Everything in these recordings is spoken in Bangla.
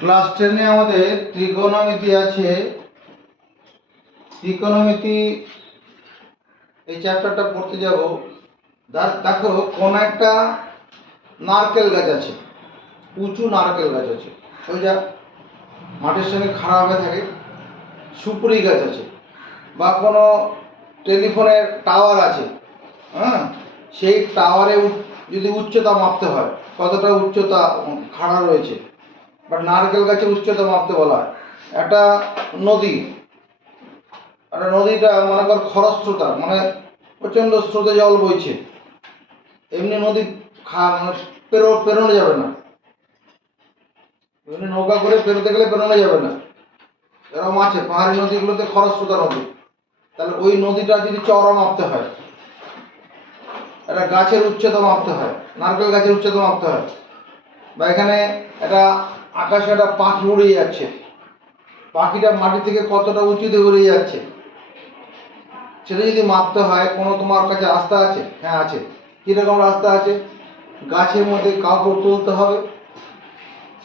ক্লাস 10 এ আমাদের ত্রিকোণমিতি আছে। ত্রিকোণমিতি এই চ্যাপ্টারটা পড়তে যাব। দেখো কোন একটা নারকেল গাছ আছে, উঁচু নারকেল গাছ আছে, ওই যা মাটির সঙ্গে খাড়া হয়ে থাকে। সুপুরি গাছ আছে, বা কোনো টেলিফোনের টাওয়ার আছে, হ্যাঁ, সেই টাওয়ারে যদি উচ্চতা মাপতে হয়, কতটা উচ্চতা খাড়া রয়েছে, বা নারকেল গাছের উচ্চতা মাপতে বলা হয়। একটা নদী, একটা নদীটা মনে কর খরস্রোতা, মানে প্রচণ্ড স্রোতে জল বইছে, এমনি নদী মানে পেরোনো যাবে না, এমনি নৌকা করে পেরোতে গেলে পেরোনো যাবে না। এরকম আছে পাহাড়ি নদীগুলোতে খরস্রোতা নদী। তাহলে ওই নদীটা যদি চওড়া মাপতে হয়, একটা গাছের উচ্চতা মাপতে হয়, নারকেল গাছের উচ্চতা মাপতে হয়, বা এখানে একটা আকাশে একটা পাখি উড়ে যাচ্ছে, পাখিটা মাটি থেকে কতটা উঁচুতে উড়ে যাচ্ছে, সেটা যদি মাপতে হয়, কোনো তোমার কাছে রাস্তা আছে? হ্যাঁ আছে। কীরকম রাস্তা আছে? গাছের মধ্যে কাউকে তুলতে হবে,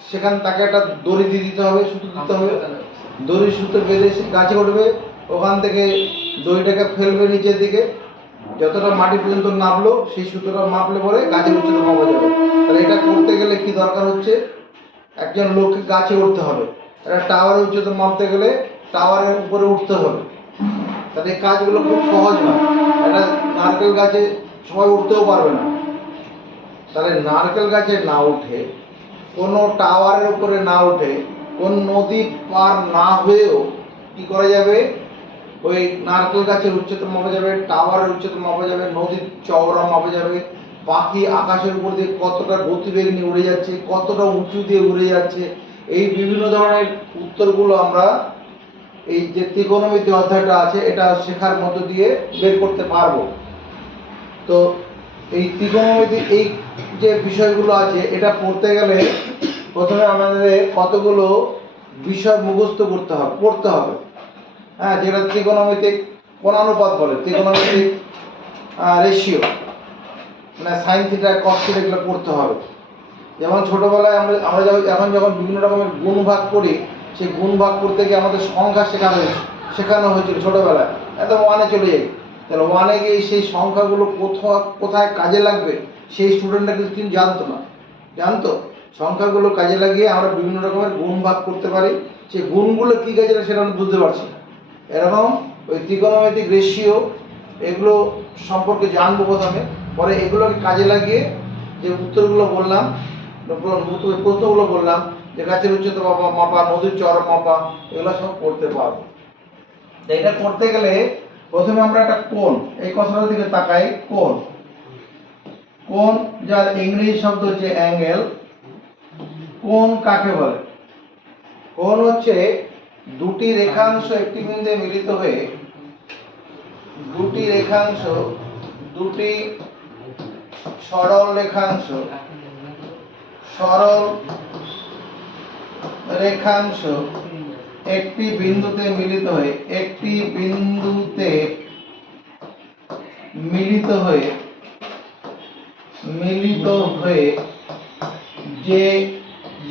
সেখানে তাকে একটা দড়ি দিয়ে দিতে হবে, সুতো দিতে হবে, দড়ি সুতো বেঁধে সে গাছে উঠবে, ওখান থেকে দড়িটাকে ফেলবে নিচের দিকে, যতটা মাটি পর্যন্ত নামলো সেই সুতোটা মাপলে পরে গাছের উচ্চতা মাপা যাবে। তাহলে এটা করতে গেলে কি দরকার হচ্ছে? একজন লোককে গাছে উঠতে হবে। একটা টাওয়ারের উচ্চতা মাপতে গেলে টাওয়ারের উপরে উঠতে হবে। তাহলে এই কাজগুলো খুব সহজ না। একটা নারকেল গাছে সবাই উঠতেও পারবে না। তাহলে নারকেল গাছে না উঠে, কোনো টাওয়ারের উপরে না উঠে, কোন নদী পার না হয়েও কি করা যাবে? ওই নারকেল গাছের উচ্চতা মাপা যাবে, টাওয়ারের উচ্চতা মাপা যাবে, নদীর চওড়া মাপা যাবে, পাখি আকাশের উপর দিয়ে কতটা গতিবেগ নিয়ে উড়ে যাচ্ছে, কতটা উঁচু দিয়ে উড়ে যাচ্ছে, এই বিভিন্ন ধরনের উত্তরগুলো আমরা এই যে ত্রিকোণমিতি অধ্যায়টা আছে এটা শেখার মধ্য দিয়ে বের করতে পারবো। তো এই ত্রিকোণমিতি এই যে বিষয়গুলো আছে এটা পড়তে গেলে প্রথমে আমাদের কতগুলো বিষয় মুখস্থ পড়তে হবে। হ্যাঁ, যেটা ত্রিকোণমিতিক কোণানুপাত বলে, ত্রিকোণমিতিক রেশিও, মানে সাইন থিটা কস থিটা, এগুলো পড়তে হবে। যেমন ছোটোবেলায় আমরা এখন যখন বিভিন্ন রকমের গুণ ভাগ করি, সেই গুণ ভাগ করতে গিয়ে আমাদের সংখ্যা শেখানো হয়েছিল ছোটোবেলায়, একদম ওয়ানে চলে যাই। তাহলে ওয়ানে গিয়ে সেই সংখ্যাগুলো কোথায় কাজে লাগবে সেই স্টুডেন্টরা কিন্তু জানতো না। জানতো সংখ্যাগুলো কাজে লাগিয়ে আমরা বিভিন্ন রকমের গুণ ভাগ করতে পারি, সেই গুণগুলো কী কাজে লাগে সেটা আমরা বুঝতে পারছি না। এরকম ওই ত্রিকোণমিতিক রেশিও এগুলো সম্পর্কে জানবো প্রথমে, পরে এগুলোকে কাজে লাগিয়ে যে উত্তরগুলো বললাম, প্রশ্নগুলো বললাম, যে গাছের উচ্চতা মাপা, নদীর চওড়া মাপা, এগুলো সব করতে পারবো। এটা করতে গেলে প্রথমে আমরা একটা কোণ, এই কথাটার দিকে তাকাই। কোণ, কোণ যার ইংরেজি শব্দ হচ্ছে অ্যাঙ্গেল। কোণ কাকে বলে? কোণ হচ্ছে দুটি রেখাংশ একটি বিন্দুতে মিলিত হয়ে, দুটি সরল রেখাংশ একটি বিন্দুতে মিলিত হয়ে যে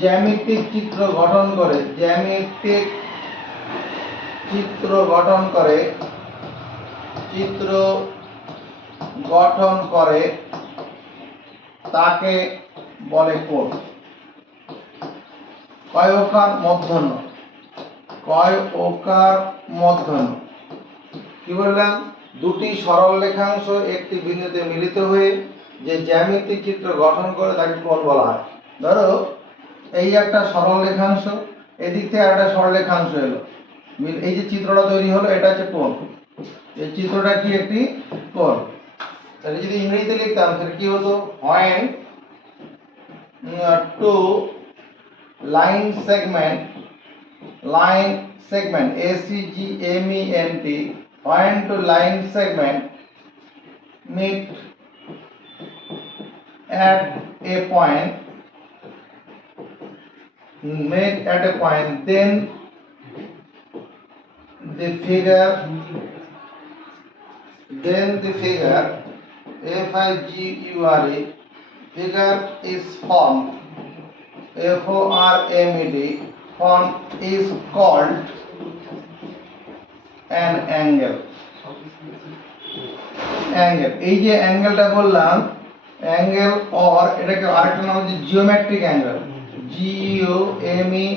জ্যামিতিক চিত্র গঠন করে তাকে বলে কোণ। কয় ওকার মূর্ধন্য। কি বললাম? দুটি সরল রেখাংশ একটি বিন্দুতে মিলিত হয়ে যে জ্যামিতিক চিত্র গঠন করে তাকে কোণ বলা হয়। ধরো এই একটা সরল রেখাংশ, এদিক থেকে একটা সরল রেখাংশ এলো, এই যে চিত্রটা তৈরি হলো এটা হচ্ছে কোণ। এই চিত্রটা কি? একটি কোণ। তাহলে যদি ইংরেজিতে লিখতাম তাহলে কি হতো? when two line segment ACGMENT, when two line segment meet at a point, then the figure FIGURE figure is formed. FORMED form is called an angle. এই যে অ্যাঙ্গেলটা বললাম অ্যাঙ্গেল অর এটাকে আরেকটা নাম হচ্ছে geometric angle, GEOMETRIC,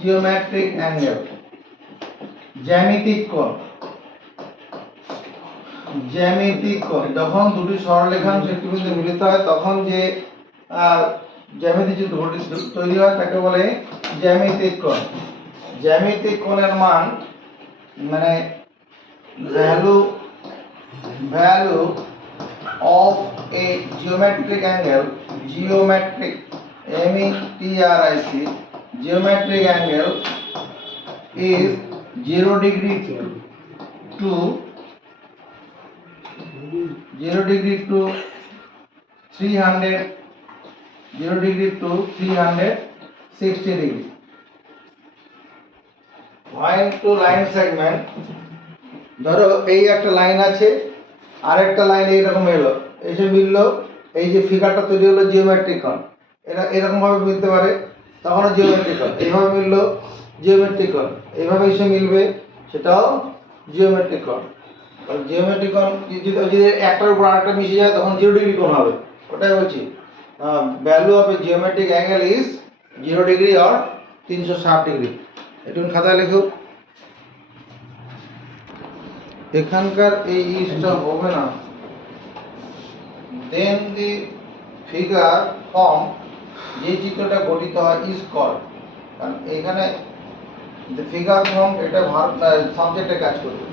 geometric angle, জ্যামিতিক কোণ। জ্যামিতিক কোণ যখন দুটি সরলরেখাংশ একটি বিন্দুতে মিলিত হয় তখন যে জ্যামিতিক চিত্র তৈরি হয় তাকে বলে জ্যামিতিক কোণ। জ্যামিতিক কোণের মান মানে value of a geometric angle, geometric geometric angle is 0 degree to 300 0 degree to 360 degree. Point to line segment, ধরো এই একটা লাইন আছে আর একটা লাইন এইরকম এলো, এসে মিললো, এই যে ফিগারটা তৈরি হলো জিওমেট্রিক কোণ। এটা এরকম ভাবে মিলতে পারে, তখনও জিওমেট্রিক কোণ। এইভাবে মিললো জিওমেট্রিক কোণ, এইভাবে এসে মিলবে, সেটাও জিওমেট্রিক কোণ। জিওমেট্রিক কোণ যদি একটার উপর আরেকটা মিশে যায় তখন 0 ডিগ্রি কোণ হবে। ওটাই বলছি, value of A geometric angle is 0 degree or 360 degree. একটু খাতায় লেখো। এখানকার এই ইজটা হবে না, দেন দি ফিগার ফর্ম, যে চিত্রটা গঠিত হয় ইজ কল্ড, কারণ এখানে দি ফিগার ফর্ম এটা সাবজেক্টে কাজ করবে।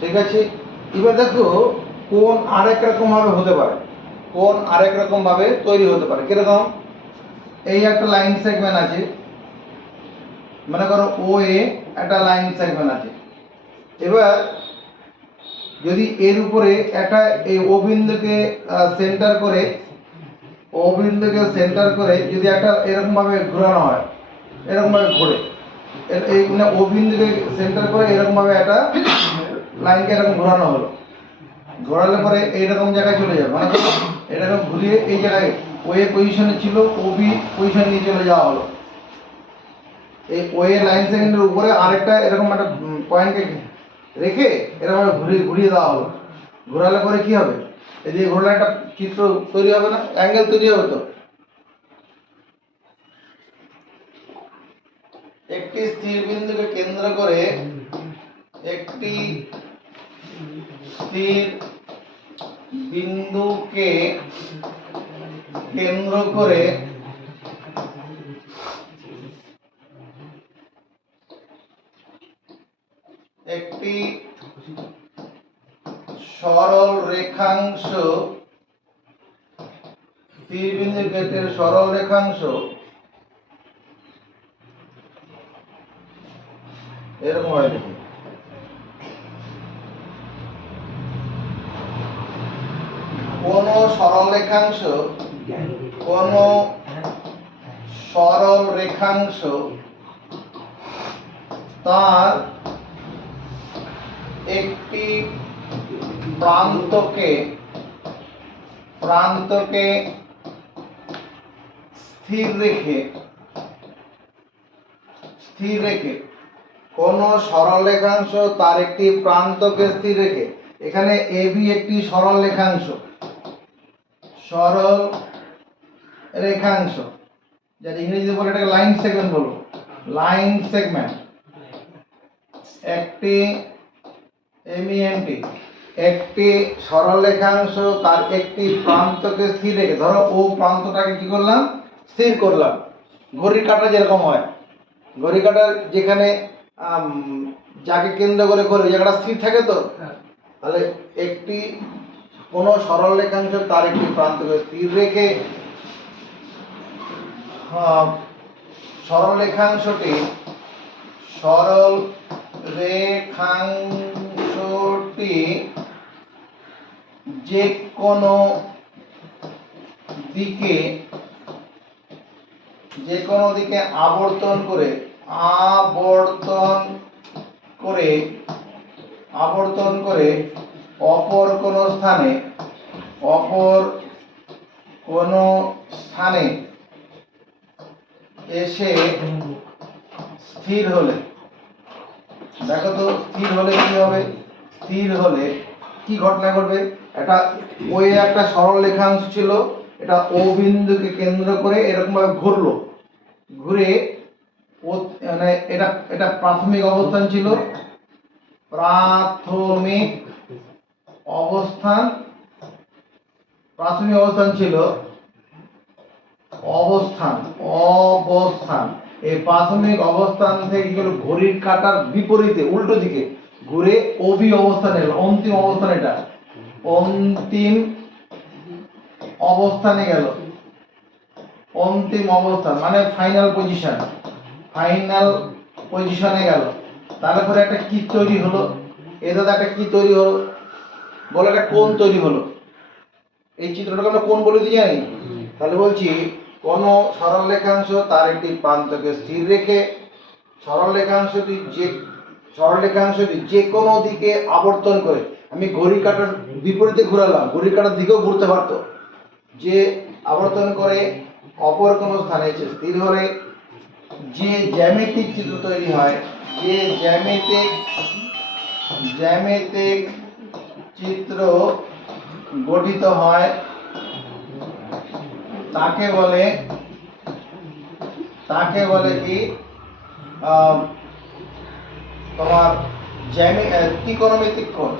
ঠিক আছে, এবার দেখো কোণ আরেক রকম ভাবে হতে পারে, কোণ আরেক রকম ভাবে তৈরি হতে পারে। কিরকম? এই একটা লাইন সেগমেন্ট আছে, মনে করো OA একটা লাইন সেগমেন্ট আছে। এবার যদি এর উপরে একটা এই ও বিন্দুকে সেন্টার করে যদি একটা এরকম ভাবে ঘোরানো হয়, এরকম ভাবে ঘোরে, এই মানে ও বিন্দুকে সেন্টার করে এরকম ভাবে একটা লাইনকে এরকম ঘোরানো হলো, ঘোরালে পরে এইরকম জায়গায় চলে যাবে, মানে এরকম ঘুরিয়ে এই জায়গায় ওয়ে পজিশনে ছিল, OB পজিশন নিয়ে চলে যাওয়া হলো। এই ওয়ে লাইন সেগমেন্টের উপরে আরেকটা এরকম একটা পয়েন্টকে রেখে এরকম ঘুরিয়ে দেওয়া হলো, ঘোরালে পরে কি হবে? এদিকে ঘোরালে একটা চিত্র তৈরি হবে না, অ্যাঙ্গেল তৈরি হবে। তো একটি স্থির বিন্দুকে কেন্দ্র করে একটি স্থির বিন্দুকে কেন্দ্র করে একটি সরল রেখাংশ, স্থির বিন্দুর ক্ষেত্রে সরল রেখাংশ এরকম হয়, দেখি কোন সরল রেখাংশ তার একটি প্রান্তকে স্থির রেখে কোন সরল রেখাংশ তার একটি প্রান্তকে স্থির রেখে, এখানে AB একটি সরল রেখাংশ, যার ইংরেজিতে বলে এটাকে লাইন সেগমেন্ট বলবো, লাইন সেগমেন্ট। একটি MENT একটি সরল রেখাংশ তার একটি প্রান্তকে স্থির রেখে, ধরো ও প্রান্তটাকে কি করলাম? স্থির করলাম। ঘড়ির কাঁটা যেরকম হয়, ঘড়ির কাঁটার যেখানে যাকে কেন্দ্র করে ওই জায়গাটা স্থির থাকে, তো তাহলে একটি কোন সরল রেখাংশ তার একটি প্রান্তকে স্থির রেখে সরল রেখাংশটি যে কোনো দিকে আবর্তন করে অপর কোন কোনো স্থানে এসে স্থির হলে, দেখো তো স্থির হলে কি হবে? স্থির হলে কি ঘটনা ঘটবে? এটা ওই একটা সরল রেখাংশ ছিল, এটা ও বিন্দুকে কেন্দ্র করে এরকম ভাবে ঘুরলো, ঘুরে মানে এটা এটা প্রাথমিক অবস্থান ছিল, প্রাথমিক অবস্থান, প্রাথমিক অবস্থান ছিল অবস্থান, অবস্থান। এই প্রাথমিক অবস্থান থেকে গেল ঘড়ির কাঁটার বিপরীতে উল্টো দিকে ঘুরে অবি অবস্থানে গেল, অন্তিম অবস্থান, এটা অন্তিম অবস্থানে গেল, অন্তিম অবস্থান মানে ফাইনাল পজিশন, ফাইনাল পজিশনে গেল। তারপরে একটা কি তৈরি হলো? এটা একটা কি তৈরি হলো বলে? একটা কোণ তৈরি হলো। এই চিত্রটাকে আমরা কোণ বলে দিই, জানি। তাহলে বলছি কোন সরল রেখাংশ তার একটি প্রান্তকে স্থির রেখে সরল রেখাংশটি যে কোনো দিকে আবর্তন করে, আমি ঘড়ির কাঁটার বিপরীতে ঘুরালাম, ঘড়ির কাঁটার দিকেও ঘুরতে পারতো, যে আবর্তন করে অপর কোনো স্থানে এসে স্থির হলে যে জ্যামিতিক চিত্র তৈরি হয়, যে জ্যামিতিক চিত্র গঠিত হয় তাকে বলে কি? তোমার ত্রিকোণমিতিক কোণ,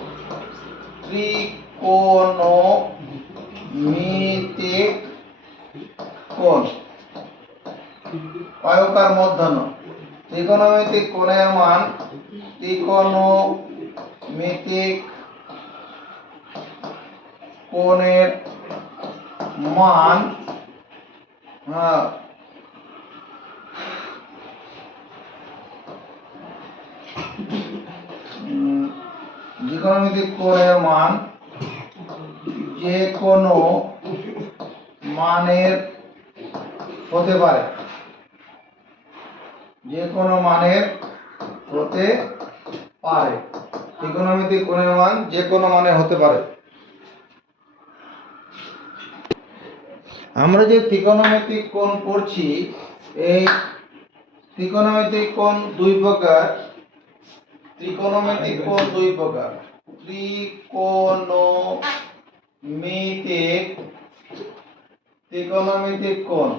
ত্রিকোণমিতিক কোণ, অয়কার মূর্ধন্য। ত্রিকোণমিতিক কোণের মান, ত্রিকোণমিতিক কোণের মান, ত্রিকোণমিতিক কোণের মান যে কোনো মানের হতে পারে, যে কোনো মানের হতে পারে। ত্রিকোণমিতিক কোণের মান যে কোনো মানের হতে পারে। আমরা যে ত্রিকোণমিতিক কোণ পড়ছি, এই ত্রিকোণমিতিক কোণ দুই প্রকার। ত্রিকোণমিতিক কোণ দুই প্রকার। ত্রিকোণমিতিক কোণ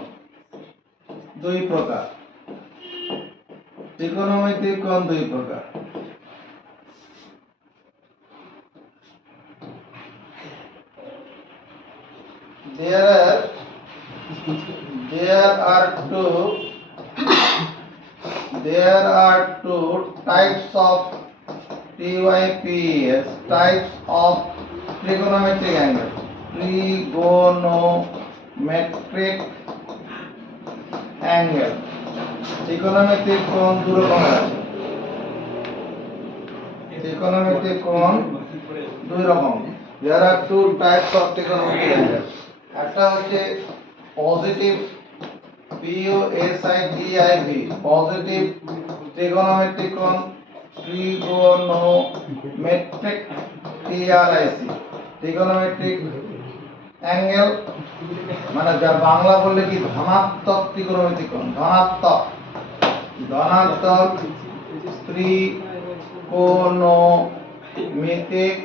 দুই প্রকার। ত্রিকোণমিতিক কোণ দুই প্রকার। There are two types of TYPS, types of trigonometric angle. Trigonometric angle. Trigonometric কোণ দুই রকমের আছে। Trigonometric কোণ দুই রকম। There are two types of trigonometric angle. একটা হচ্ছে পজিটিভ, POSITIV, পজিটিভ trigonometric কোণ, trigonometric TRIC, trigonometric অ্যাঙ্গেল, মানে যা বাংলা বললে কি ধনাত্মক ত্রিকোণমিতিক কোণ, ধনাত্মক ত্রিকোণমিতিক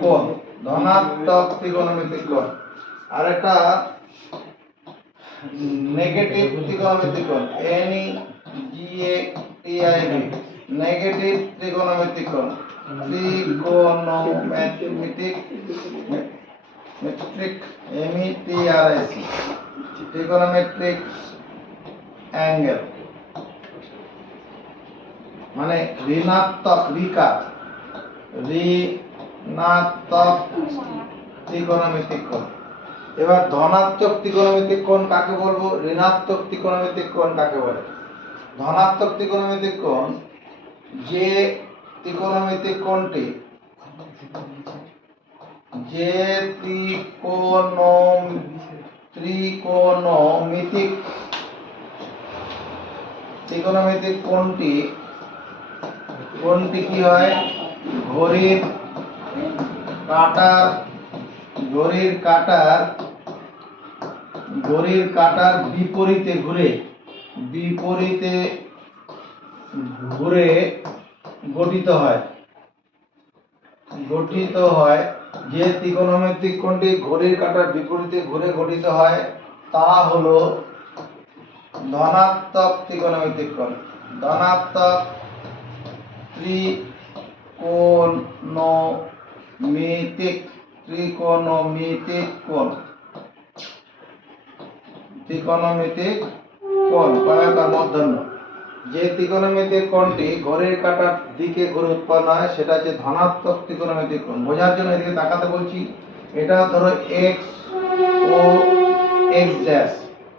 কোণ, ধনাত্মক ত্রিকোণমিতিক কোণ। আর একটা নেগেটিভ ত্রিকোণমিতিক কোণ, NEGATIV, নেগেটিভ ত্রিকোণমিতিক কোণ, ত্রিকোণমিতিক মেট্রিক METRIC, ট্রিগোনোমেট্রিক অ্যাঙ্গেল, মানে ঋণাত্মক ঋণাত্মক ত্রিকোণমিতিক কোণ। এবার ধনাত্মক ত্রিকোণমিতিক কোণ কাকে বলবো, ঋণাত্মক ত্রিকোণমিতিক কোণ কাকে বলে? ধনাত্মক ত্রিকোণমিতিক কোণ যে ত্রিকোণমিতিক কোণটি, যে ত্রিকোণমিতিক কোণটি কি হয়, ঘড়ির কাঁটার ঘড়ির কাঁটার বিপরীতে ঘুরে গঠিত হয় যে ত্রিকোণমিতিক কোণটি ঘড়ির কাঁটার বিপরীতে ঘুরে গঠিত হয় তা হলো ধনাত্মক ত্রিকোণমিতিক কোণ। ধনাত্মক ত্রিকোণমিতিক কোণ। ত্রিকোণমিতিক কোণ কয়াকার মূর্ধন্য। যে ত্রিকোণমিতিক কোণটি ঘড়ির কাঁটার দিকে ঘুরে উৎপন্ন হয় সেটা হচ্ছে ধনাত্মক ত্রিকোণমিতিক কোণ। বোঝার জন্য এদিকে তাকাতে বলছি। এটা ধরো এক্স ও এক্স ড্যাশ,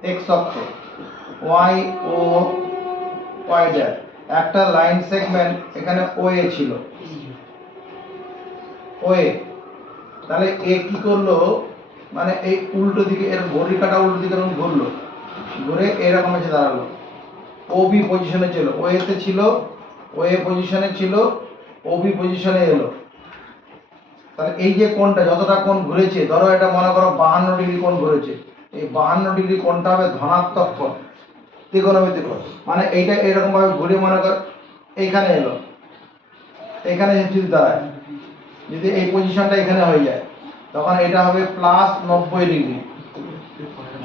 এক্স অক্ষ, ওয়াই ও ওয়াই ড্যাশ। একটা লাইন সেগমেন্ট এখানে ওএ ছিল, ওএ। তাহলে এ কি করলো, মানে এই উল্টো দিকে এর ঘড়ির কাঁটা উল্টো দিকে এরকম ঘুরলো, ঘুরে এরকম এসে দাঁড়ালো। ওবি পজিশনে ছিল, ওএতে ছিল, ওএ পজিশনে ছিল, ওবি পজিশনে এলো। তাহলে এই যে কোণটা যতটা কোণ ঘুরেছে, ধরো এটা মনে করো 52 ডিগ্রি কোণ ঘুরেছে, এই 52 ডিগ্রি কোণটা হবে ধনাত্মক কোণ, ত্রিকোণমিতিক কোণ। মানে এইটা এরকম ভাবে ঘুরে মনে কর এইখানে এলো, এখানে যদি দাঁড়ায়, যদি এই পজিশনটা এখানে হয়ে যায় তখন এটা হবে প্লাস 90 ডিগ্রি।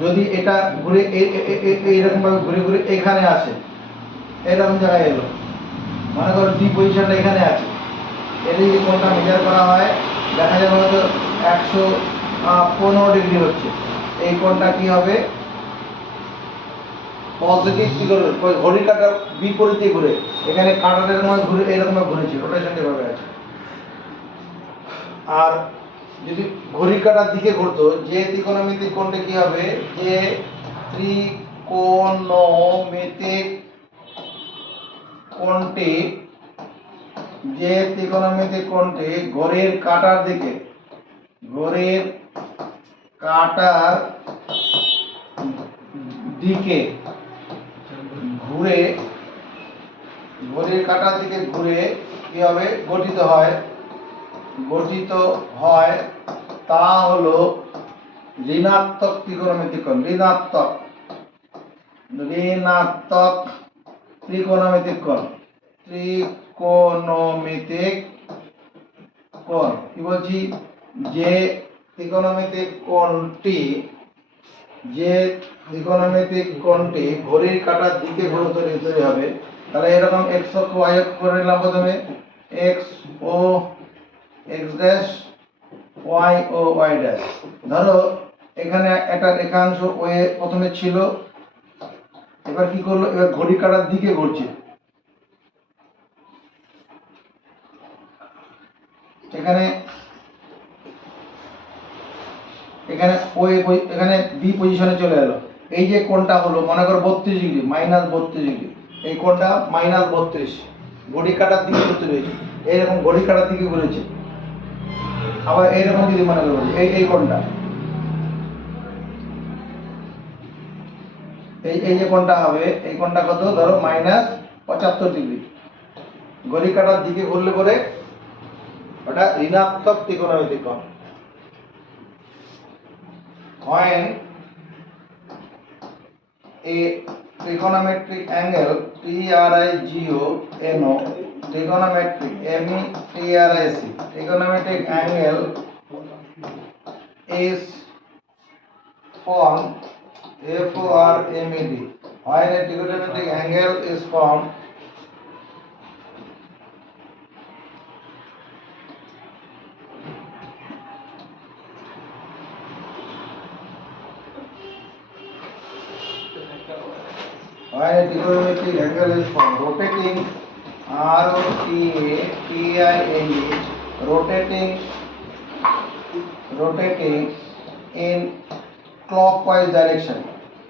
যদি এটা ঘুরে এইরকম ভাবে ঘুরে ঘুরে এখানে আসে, এরকম জায়গায় এলো, মনে করো ডি পজিশনটা এখানে আছে, এর যদি কোণটা মেজার করা হয় দেখা যাবে হয়তো 115 ডিগ্রি হচ্ছে। এই কোণটা কি হবে, পজিটিভ ঘড়ির কাঁটার বিপরীতে ঘুরে, এখানে কাঁটাটার মধ্যে ঘুরে এরকম ঘুরেছে, রোটেশন এভাবে আছে। আর যদি ঘড়ির কাঁটার দিকে ঘুরতো, যে ত্রিকোণমিতিক কোণটা কি হবে, যে ত্রিকোণমিতিক কোণটি ঘড়ির কাঁটার দিকে ঘুরে ঘড়ির কাঁটার দিকে ঘুরে কি হবে, গঠিত হয় তা হলো ঋণাত্মক ত্রিকোণমিতিক কোণ। ঋণাত্মক ত্রিকোণমিতিক কোণ। কি বলছি, যে ত্রিকোণমিতিক কোণটি ঘড়ির কাঁটার দিকে ঘুরে তৈরি হবে। তাহলে এরকম এক্স অক্ষ ওয়াই অক্ষ করে নিলাম প্রথমে, এক্স ও এক্স ড্যাশ, ওয়াই ও ওয়াই ড্যাশ। ধরো এখানে একটা রেখাংশ ওয়ে প্রথমে ছিল, এবার কি করলো, এবার ঘড়ির কাঁটার দিকে ঘুরছে। এখানে বি পজিশনে চলে এলো। এই যে কোণটা হলো মনে করো 32 ডিগ্রি, মাইনাস 32 ডিগ্রি, এই কোণটা মাইনাস 32, ঘড়ির কাঁটার দিকে ঘুরতে রয়েছে, এইরকম ঘড়ির কাঁটার দিকে ঘুরেছে। আবার এইরকম যদি মনে করো এই কোণটা, এই যে কোণটা হবে, এই কোণটা কত, ধরো মাইনাস 75 ডিগ্রি, ঘড়ির কাঁটার দিকে ঘুরলে পরে ওটা ঋণাত্মক ত্রিকোণমিতিক কোণ। When a trigonometric angle TRIGONO, trigonometric angle is formed, FORMED. When a trigonometric angle is formed, rotating, rotating in clockwise direction,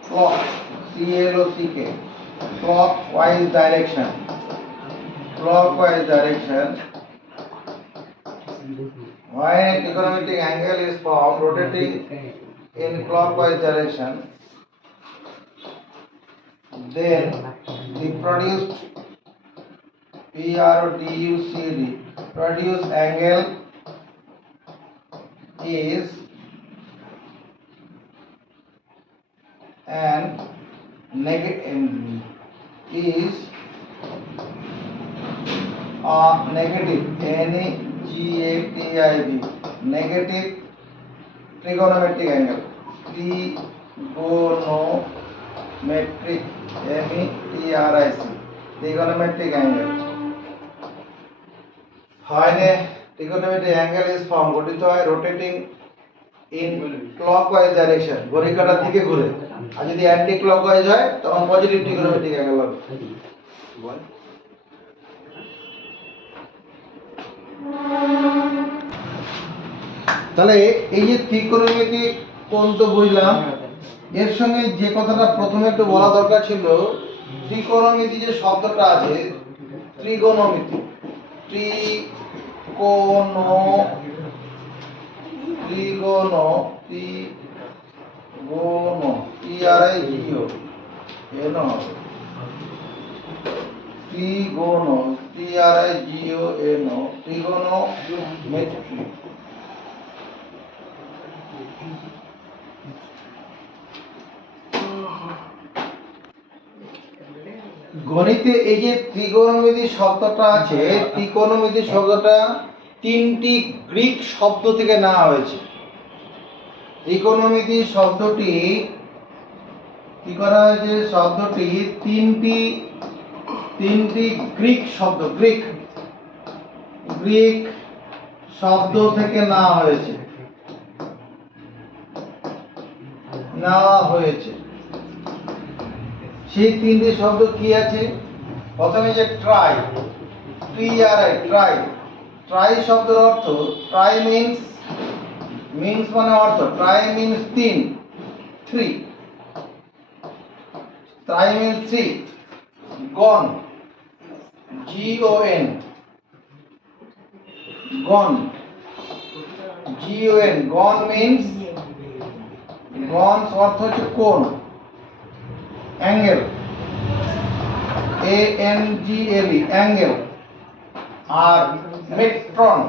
CLOCK, clockwise direction. When a trigonometric angle is formed rotating in clockwise direction, then the produced produced angle is and negative is negative negative negative trigonometric angle trigonometric trigonometric angle when a trigonometric angle is formed গঠিত হয় rotating in clockwise direction ঘড়ির কাঁটার দিকে ঘুরে আর যদি অ্যান্টি ক্লকওয়াইজ হয় তখন পজিটিভ trigonometric angle হবে তাহলে এই যে ত্রিকোণমিতিক কোণ তো বুঝলাম এর সঙ্গে যে কথাটা প্রথমে একটু বলা দরকার ছিল ত্রিকোণমিতি যে শব্দটা আছে ত্রিকোণমিতি ত্রিকোণ ত্রিকোণ ত্রিকোণ TRIGO এন ত্রিকোণ TRIGO এন ত্রিকোণমিতি গণিতে এই যে ত্রিকোণমিতি শব্দটা আছে ত্রিকোণমিতি শব্দটা তিনটি গ্রিক শব্দ থেকে নেওয়া হয়েছে ত্রিকোণমিতি শব্দটি কি করা হয়েছে শব্দটি তিনটি গ্রিক শব্দ গ্রিক শব্দ থেকে নেওয়া হয়েছে সেই তিনটি শব্দ কি আছে প্রথমে যে ট্রাই ট্রাই শব্দের অর্থ ট্রাই মিন্স মানে অর্থ tri means three tri means three gon GON gon gon means gon অর্থ হচ্ছে কোণ অ্যাঙ্গেল ANGLE অ্যাঙ্গেল আর metron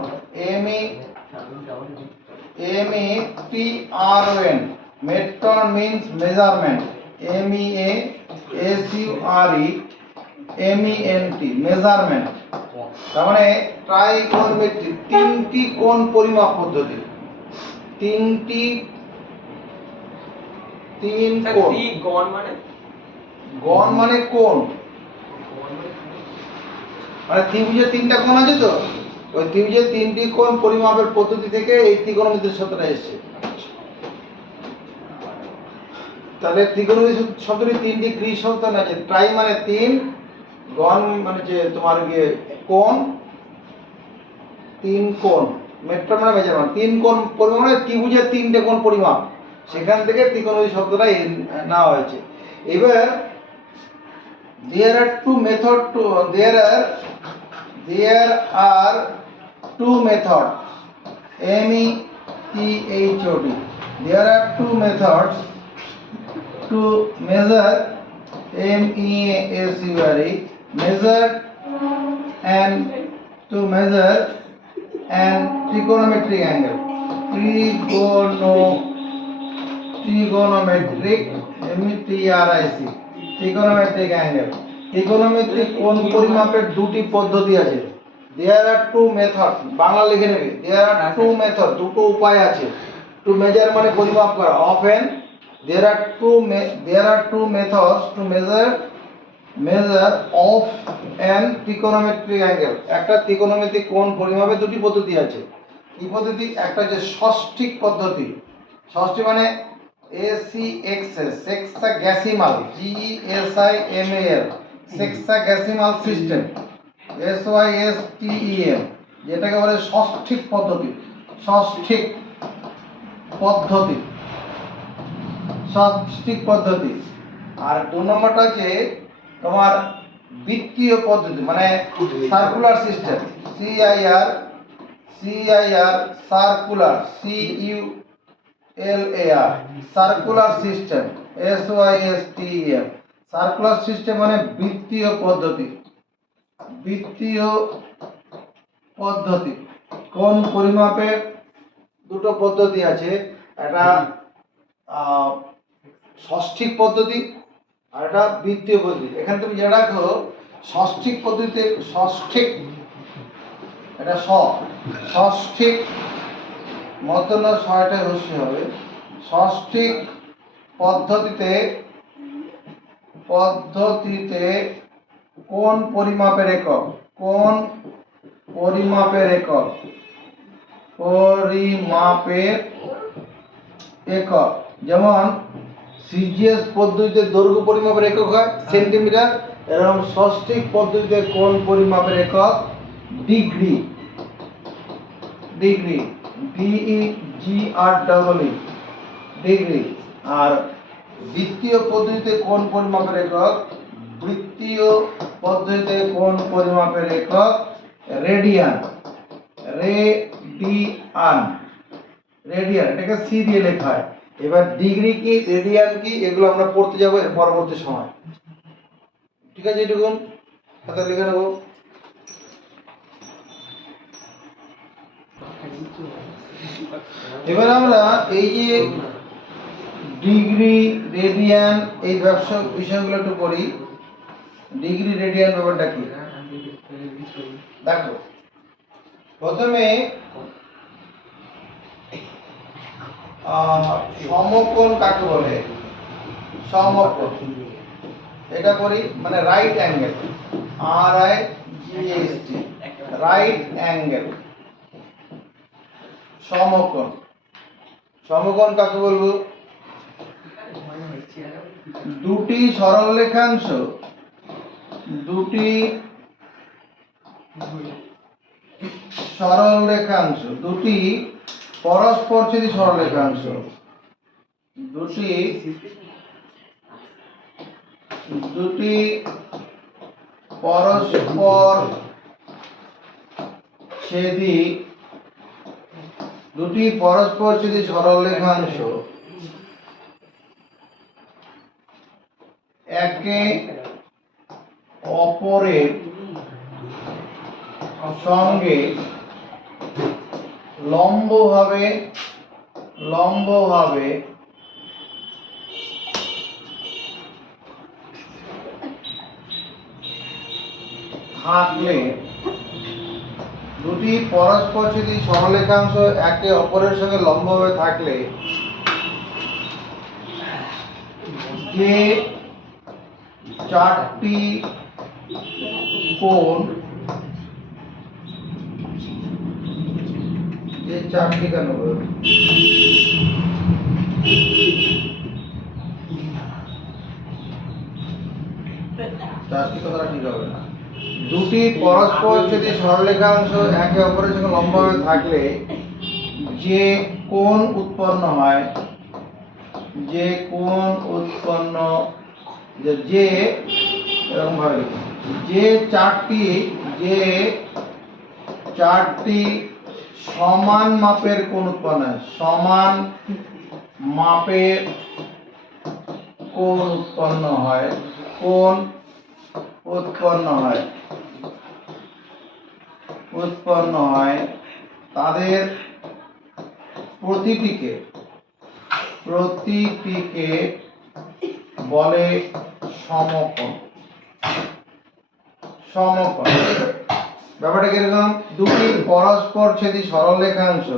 METRON metron means measurement MEASUREMENT measurement তার মানে ট্রাইগোনোমেট্রি তিনটি কোণ পরিমাপ পদ্ধতি তিন কোণ গণ মানে কোণ মানে ত্রিভুজের তিনটা কোণ আছে তো ওই ত্রিভুজের তিনটি কোণ পরিমাপের পদ্ধতি থেকে এই ত্রিকোণমিতির শব্দটা এসেছে তাহলে ত্রিকোণমিতি শব্দটি তিনটি গ্রিক শব্দ না যে ট্রাই মানে তিন গণ মানে যে তোমার গিয়ে কোণ তিন কোণ মেট্রন মানে মেজারমেন্ট তিন কোণ পরিমাপ মানে ত্রিভুজের তিনটে কোণ পরিমাপ সেখান থেকে ত্রিকোণমিতি শব্দটা নেওয়া হয়েছে এবার there are two methods METHOD there are two methods to measure measure and to measure an trigonometric angle trigonometric trigonometric angle trigonometric কোণ পরিমাপের দুটি পদ্ধতি আছে there are two methods Bangla লিখে নেবে there are two methods দুটো উপায় আছে to measure মানে পরিমাপ করা often there are two methods to measure of an trigonometric angle একটা ত্রিকোণমিতিক কোণ পরিমাপের দুটি পদ্ধতি আছে কি পদ্ধতি একটা যে ষষ্ঠিক পদ্ধতি ষষ্ঠী মানে sexagesimal GESIMAL sexagesimal system SYSTEM যেটাকে বলে ষষ্ঠিক পদ্ধতি আর দু নম্বরটা হচ্ছে তোমার বৃত্তীয় পদ্ধতি মানে circular system CIR circular CULAR circular system SYSTEM circular system মানে বৃত্তীয় পদ্ধতি কোণ পরিমাপের দুটো পদ্ধতি আছে একটা ষষ্ঠিক পদ্ধতি আর এটা বৃত্তীয় পদ্ধতি। এখানে তুমি জেনে রাখো ষষ্ঠিক পদ্ধতিতে ষষ্ঠিক, এটা ষষ্ঠিক মধ্যন্য ছয়টায় হস্যি হবে। ষষ্ঠিক পদ্ধতিতে কোন পরিমাপের একক, কোন পরিমাপের একক, পরিমাপের একক, যেমন সিজিএস পদ্ধতিতে দৈর্ঘ্য পরিমাপের একক হয় সেন্টিমিটার, এরকম ষষ্ঠিক পদ্ধতিতে কোন পরিমাপের একক ডিগ্রি, ডিগ্রি DEGREE ডিগ্রি। আর বৃত্তীয় পদ্ধতিতে কোন পরিমাপের একক, বৃত্তীয় পদ্ধতিতে কোন পরিমাপের একক রেডিয়ান, রেডিয়ান, রেডিয়ান, এটাকে সি দিয়ে লেখা হয়। এবার ডিগ্রি কি রেডিয়ান কি এগুলো আমরা পড়তে যাবো পরবর্তী সময়, ঠিক আছে? এটুকুন খাতা লিখে নেবো। এবার আমরা এই যে ডিগ্রি রেডিয়ান এই বিষয়গুলো একটু পড়ি। ডিগ্রি রেডিয়ান ব্যাপারটা কি দেখো। প্রথমে সমকোণ কাকে বলে, সমকোণ এটা করি মানে right angle, RIGHT, right angle সমকোণ। সমকোণ কাকে বলবো, দুটি সরলরেখাংশ, দুটি সরলরেখাংশ, দুটি পরস্পরচ্ছেদী সরলরেখাংশ, দুটি পরস্পরচ্ছেদী সরলরেখাংশ একে অপরের সঙ্গে লম্বভাবে থাকলে, দুটি পরস্পরচ্ছেদী সরলরেখাংশ একে অপরের সঙ্গে লম্বভাবে থাকলে যে চারটি কোণ, যে চারটি কেন চারটি কথাটা ঠিক হবে না, দুটি পরস্পরচ্ছেদী সরলরেখাংশ একে অপরের সঙ্গে লম্বভাবে থাকলে যে কোণ উৎপন্ন হয়, যে কোণ উৎপন্ন, যে এরকম ভাবে যে চারটি সমান মাপের কোণ উৎপন্ন হয়, সমান মাপের কোণ উৎপন্ন হয়, কোণ উৎপন্ন হয় তাদের প্রতিটিকে বলে সমকোণ। সমকোণ ব্যাপারটা কিরকম, দুটি পরস্পরচ্ছেদী সরলরেখাংশ,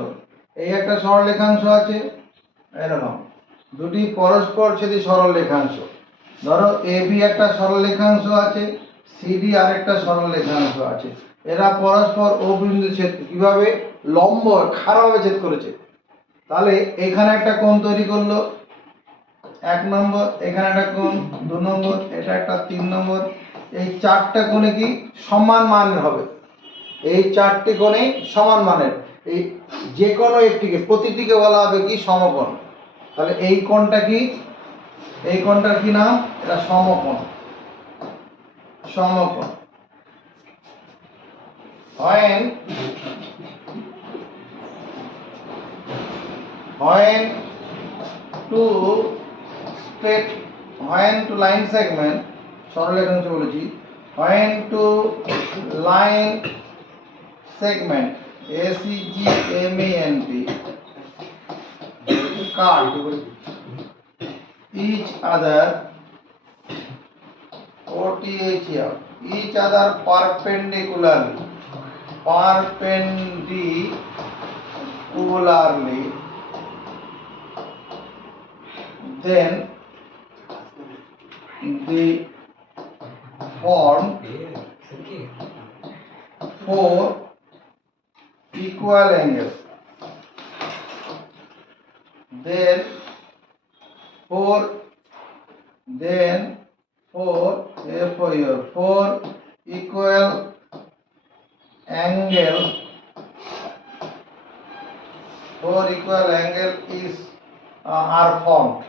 এই একটা সরলরেখাংশ আছে এরকম, দুটি পরস্পরচ্ছেদী সরলরেখাংশ, ধরো AB একটা সরলরেখাংশ আছে, CD আরেকটা সরলরেখাংশ আছে, এরা পরস্পর ও বিন্দু ছেদ কিভাবে লম্ব খাড়াভাবে ছেদ করেছে, তাহলে এখানে একটা কোণ তৈরি করলো 1 নম্বর, এখানে একটা কোণ 2 নম্বর, এটা একটা 3 নম্বর, এই চারটা কোণে কি সমান মানের হবে, এই চারটি কোণে সমান মানের, এই যে কোনো একটিকে প্রতিটিকে বলা হবে কি সমকোণ। তাহলে এই কোণটা কি, এই কোণটার কি নাম, এটা সমকোণ। সমকোণ when to line segment, সরলরেখাংশ বলেছি, when to line segment ACGMENT cut each other each other perpendicularly, then they form four equal angles. Then four equal angle is are formed.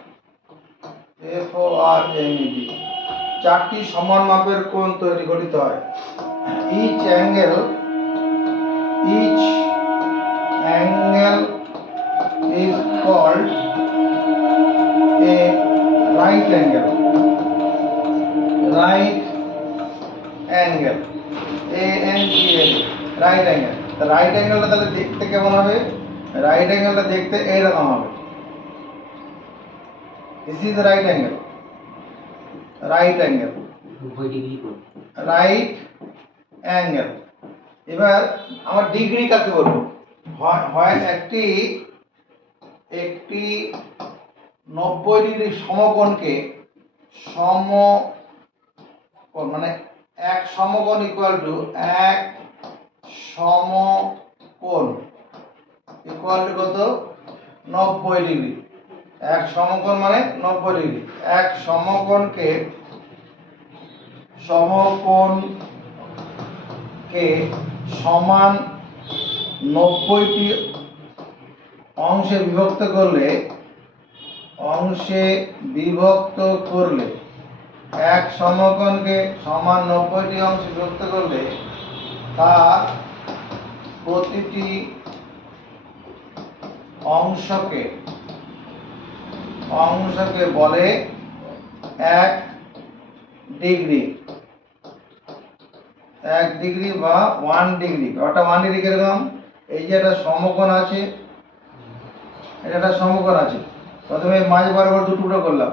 FORMED চারটি সমান মাপের কোণ তৈরি করতে হয়। each angle is called a right angle. Right angle, ANGLE, right angle. তো রাইট অ্যাঙ্গেলটা তাহলে দেখতে কেমন হবে? রাইট অ্যাঙ্গেলটা দেখতে এইরকম হবে। This is the right angle. Right angle. Right angle. এবার আমার ডিগ্রি কাকে বলবো? হয় একটি 90 ডিগ্রি সমকোণকে সমকোণ মানে এক সমকোণ ইকুয়াল টু এক সমকোণ ইকুয়াল টু কত? 90 ডিগ্রি। এক সমকোণ মানে 90 ডিগ্রি। এক সমকোণকে সমান 90টি অংশে বিভক্ত করলে এক সমকোণকে সমান 90টি অংশে বিভক্ত করলে তার প্রতিটি অংশকে বলে 1 ডিগ্রি। 1 ডিগ্রি বা 1 ডিগ্রি। ওটা 1 ডিগ্রি কিরকম? এই যে একটা সমকোণ আছে, প্রথমে মাঝ বরাবর দু টুকরো করলাম,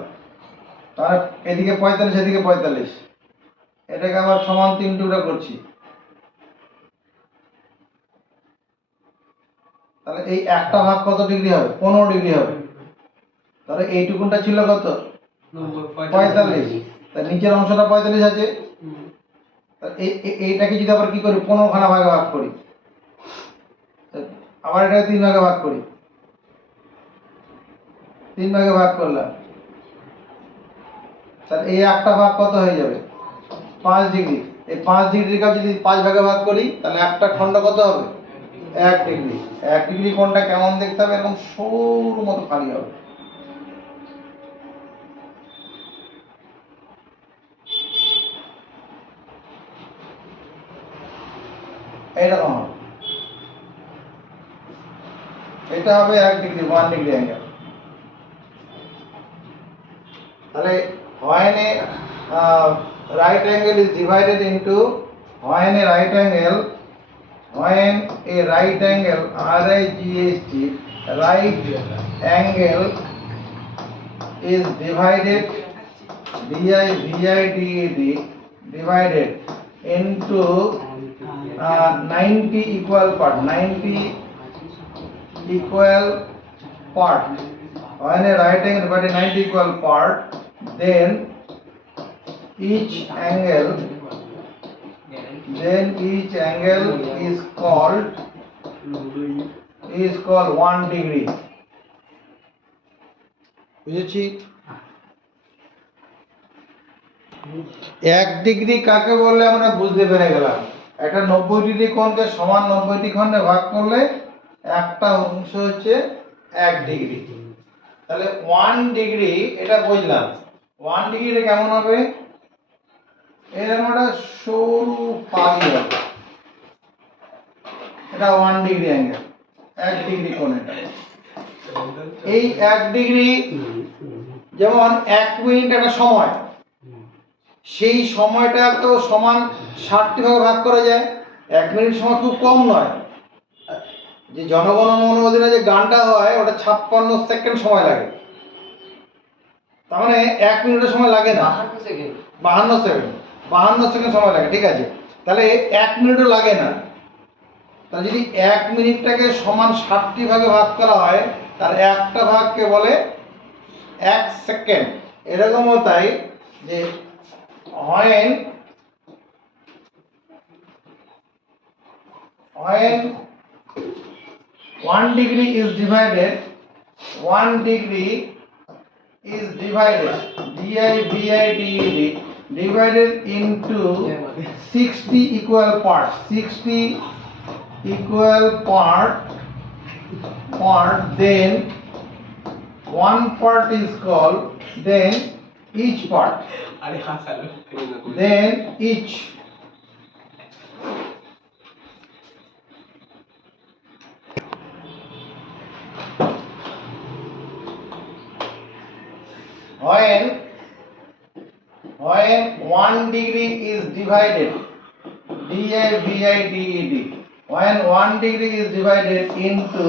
তাহলে এদিকে 45 এদিকে 45, এটাকে আবার সমান 3 টুকরো করছি, তাহলে এই একটা ভাগ কত ডিগ্রি হবে? 15 ডিগ্রি হবে। তাহলে এইটুকুনটা ছিল কত? 45। তার নিচের অংশটা 45 আছে। এইটাকে যদি আবার কি করি 15 খানা ভাগে ভাগ করি, আবার এটাকে 3 ভাগে ভাগ করি, 3 ভাগে ভাগ করলাম, তাহলে এই একটা ভাগ কত হয়ে যাবে? 5 ডিগ্রি। এই 5 ডিগ্রিকে যদি 5 ভাগে ভাগ করি তাহলে একটা খণ্ড কত হবে? 1 ডিগ্রি। 1 ডিগ্রি কোণটা কেমন দেখতে হবে? এরকম সরু মতো ফালি হবে। এইরকম হবে। এটা হবে 1 ডিগ্রি, 1 ডিগ্রি অ্যাঙ্গেল। তাহলে when a right angle is divided into when a right angle RIGHT right angle is divided divided into 90 equal part. When a right angle divided 90 equal part, then each angle is called 1 degree. বুঝেছি? 1 ডিগ্রি কাকে বললে আমরা বুঝতে পেরে গেলাম। একটা 90 ডিগ্রি কোণকে সমান 90টি খণ্ডে ভাগ করলে একটা অংশ হচ্ছে 1 ডিগ্রি। তাহলে 1 ডিগ্রি এটা বুঝলাম। 1 ডিগ্রিটা কেমন হবে? এরকম একটা সরু ফালি হবে, এটা 1 ডিগ্রি অ্যাঙ্গেল, 1 ডিগ্রি কোণ এটা। এই 1 ডিগ্রি যেমন 1 মিনিট একটা সময়, সেই সময়টা তো সমান 60টি ভাগে ভাগ করা যায়। 1 মিনিট সময় খুব কম নয়। যে জনগণ মন অধীনে যে গানটা হয় ওটা 56 সেকেন্ড সময় লাগে। তার মানে 1 মিনিটের সময় লাগে না, 52 সেকেন্ড, 52 সেকেন্ড সময় লাগে, ঠিক আছে। তাহলে 1 মিনিটও লাগে না। তাহলে যদি 1 মিনিটটাকে সমান 60টি ভাগে ভাগ করা হয়, তার একটা ভাগকে বলে 1 সেকেন্ড। এরকমও তাই যে when 1 degree is divided, 1 degree is divided, divided into 60 equal parts, 60 equal part, then one part is called, then each part, then each when 1 degree is divided, when 1 degree is divided into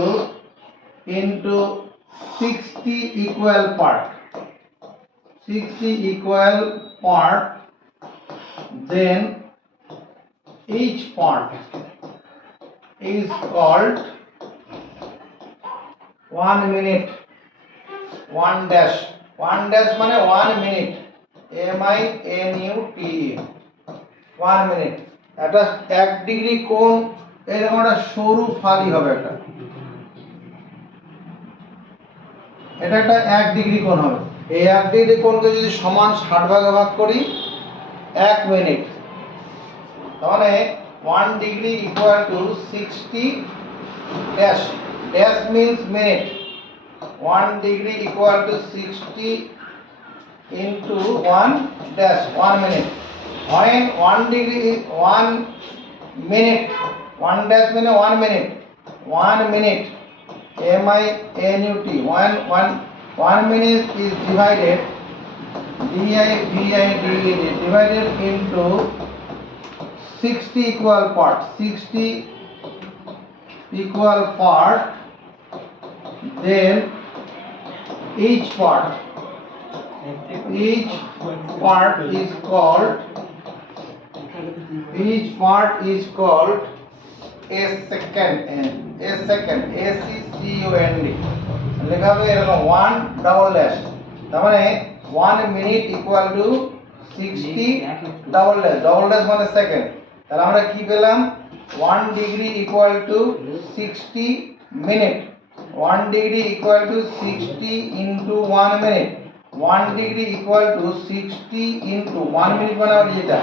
60 equal part, 60 equal part, then each part is called 1 minute, 1 dash, 1 dash মানে 1 minute, minute, 1 minute। এটা 1 ডিগ্রি কোণ, এরকম একটা সরু ফালি হবে একটা, এটা একটা 1 ডিগ্রি কোণ হবে। এই 1 ডিগ্রি কোণকে যদি সমান 60 ভাগে ভাগ করি, 1 মিনিট, তাহলে 1 degree equal to 60 dash, dash means minute, 1 degree equal to 60 into 1 dash, 1 minute. When 1 degree is 1 minute, 1 dash means 1 minute, 1 minute, minute, 1 minute is divided, divided into 60 equal parts, 60 equal part, then each part is called a second, SECOND, লেখা হবে এরকম 1 ডাবল ড্যাশ, তার মানে 1 minute equal to 60 double dash, double dash মানে সেকেন্ড। তাহলে আমরা কি পেলাম? 1 degree equal to 60 minute, 1 degree equal to 60 into 1 minute, 1 degree equal to 60 into 1 minute মানে হলো এটা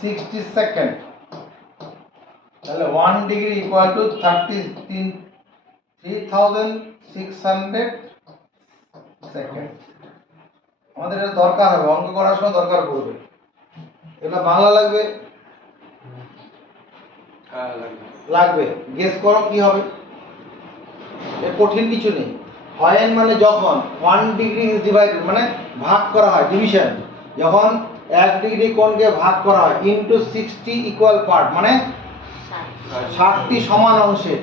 60 সেকেন্ড। তাহলে 1 degree equal to 3600 সেকেন্ড। আমাদের এটা দরকার হবে, অঙ্ক করার সময় দরকার পড়বে। এটা বাংলা লাগবে, লাগবে। গেস করো কি হবে? এর কঠিন কিছু নেই। হয় মানে যখন 1 ডিগ্রি ইজ ডিভাইডেড মানে ভাগ করা হয়, ডিভিশন, যখন 1 ডিগ্রি কোণকে ভাগ করা হয় ইনটু 60 ইকুয়াল পার্ট মানে 60টি সমান অংশে,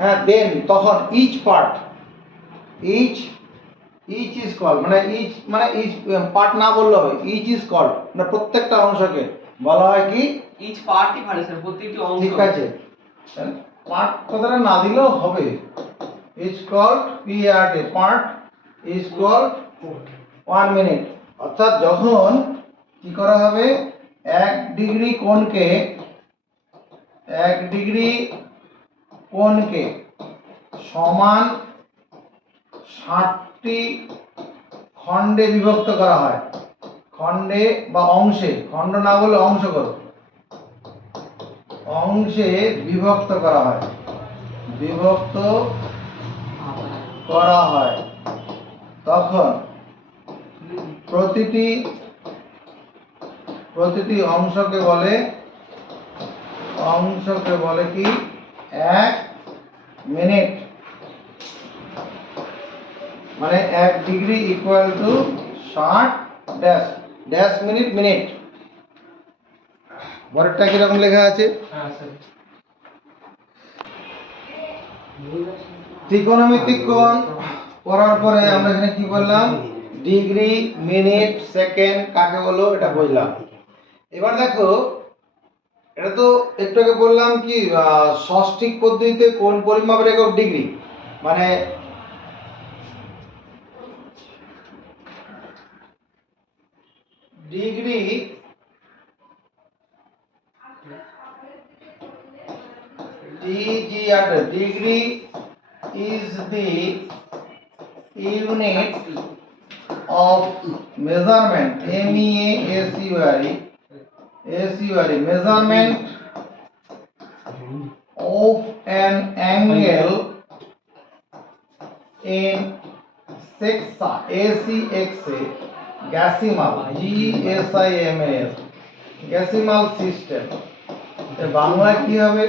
হ্যাঁ, দেন তখন each part, each is called, মানে ইচ পার্ট না বললে হবে, ইচ ইজ কল্ড, মানে প্রত্যেকটা অংশকে বলা হয় কি? ইচ পার্টই ভালো স্যার, প্রত্যেকটি অংশ। ঠিক আছে, পার্ট কথাটা না দিলেও হবে। is called PRT, part is called 1 minute। অর্থাৎ যখন কি করা হবে, 1 ডিগ্রি কোণকে সমান 60টি খণ্ডে বিভক্ত করা হয়, খণ্ডে বা অংশে, খণ্ড না বলে অংশ করো, অংশে বিভক্ত করা হয়, বিভক্ত করা হয়, তখন প্রতিটি অংশকে বলে কি? 1 মিনিট, মানে 1 degree equal to 60 dash, dash minute, minute. পরেরটা কিরকম লেখা আছে? ত্রিকোণমিতিক কোণ করার পরে আমরা এখানে কি বললাম? ডিগ্রি, মিনিট, সেকেন্ড কাকে বলো এটা বুঝলাম। এবার দেখো, এটা তো একটু আগে বললাম কি ষষ্ঠিক পদ্ধতিতে কোন পরিমাপের একক ডিগ্রি, মানে degree degree is the unit of measurement, measurement of an angle in decimal decimal system। বাংলায় কি হবে?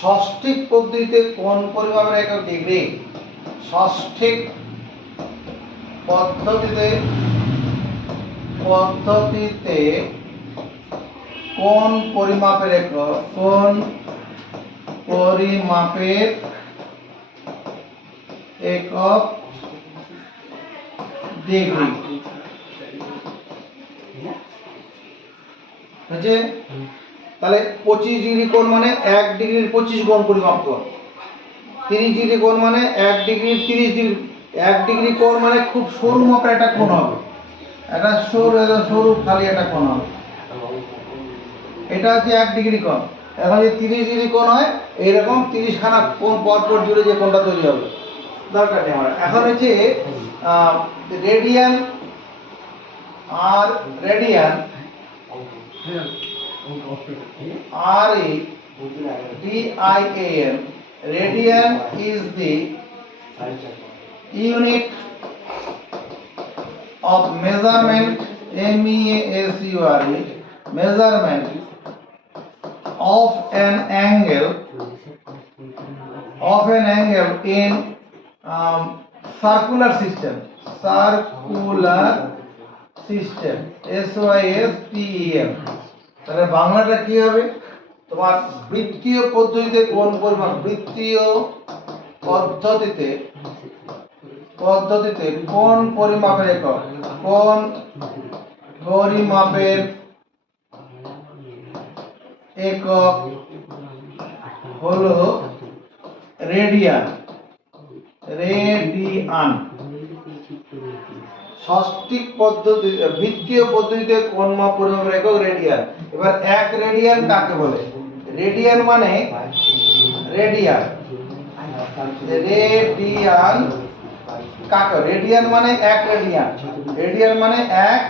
ষষ্ঠিক পদ্ধতিতে কোন পরিমাপের একক ডিগ্রি? ষষ্ঠিক পদ্ধতিতে কোন পরিমাপের একক? কোন পরিমাপের একক ডিগ্রি? বুঝছে? তাহলে 25 ডিগ্রি কোণ মানে 1 ডিগ্রির 25 গুণ পরিমাপ কর। 30 ডিগ্রি কোণ মানে 1 ডিগ্রির 30 ডিগ্রি। 1 ডিগ্রি কোণ মানে খুব সরু মাপের একটা কোণ হবে, এটা সরু খালি একটা কোণ হবে, এটা হচ্ছে 1 ডিগ্রি কোণ। এখন যদি 30 ডিগ্রি কোণ হয়, এইরকম 30 খানা কোণ পরপর জুড়ে যে কোণটা তৈরি হবে, দরকার নেই আমার। এখন হচ্ছে রেডিয়ান আর radian RADIAN, radian is the unit of measurement, measurement of an angle in circular system, SYSTEM। তাহলে বাংলাটা কি হবে তোমার? বৃত্তীয় পদ্ধতিতে কোন পরিমাপ? বৃত্তীয় পদ্ধতিতে কোন পরিমাপের একক? কোন পরিমাপের একক হলো রেডিয়ান। ষষ্ঠিক পদ্ধতি বৃত্তীয় পদ্ধতিতে কোন পরিমাপের একক? রেডিয়ান। এবার 1 রেডিয়ান কাকে বলে? রেডিয়ান মানে রেডিয়ান কাকে? রেডিয়ান মানে 1 রেডিয়ান, রেডিয়ান মানে 1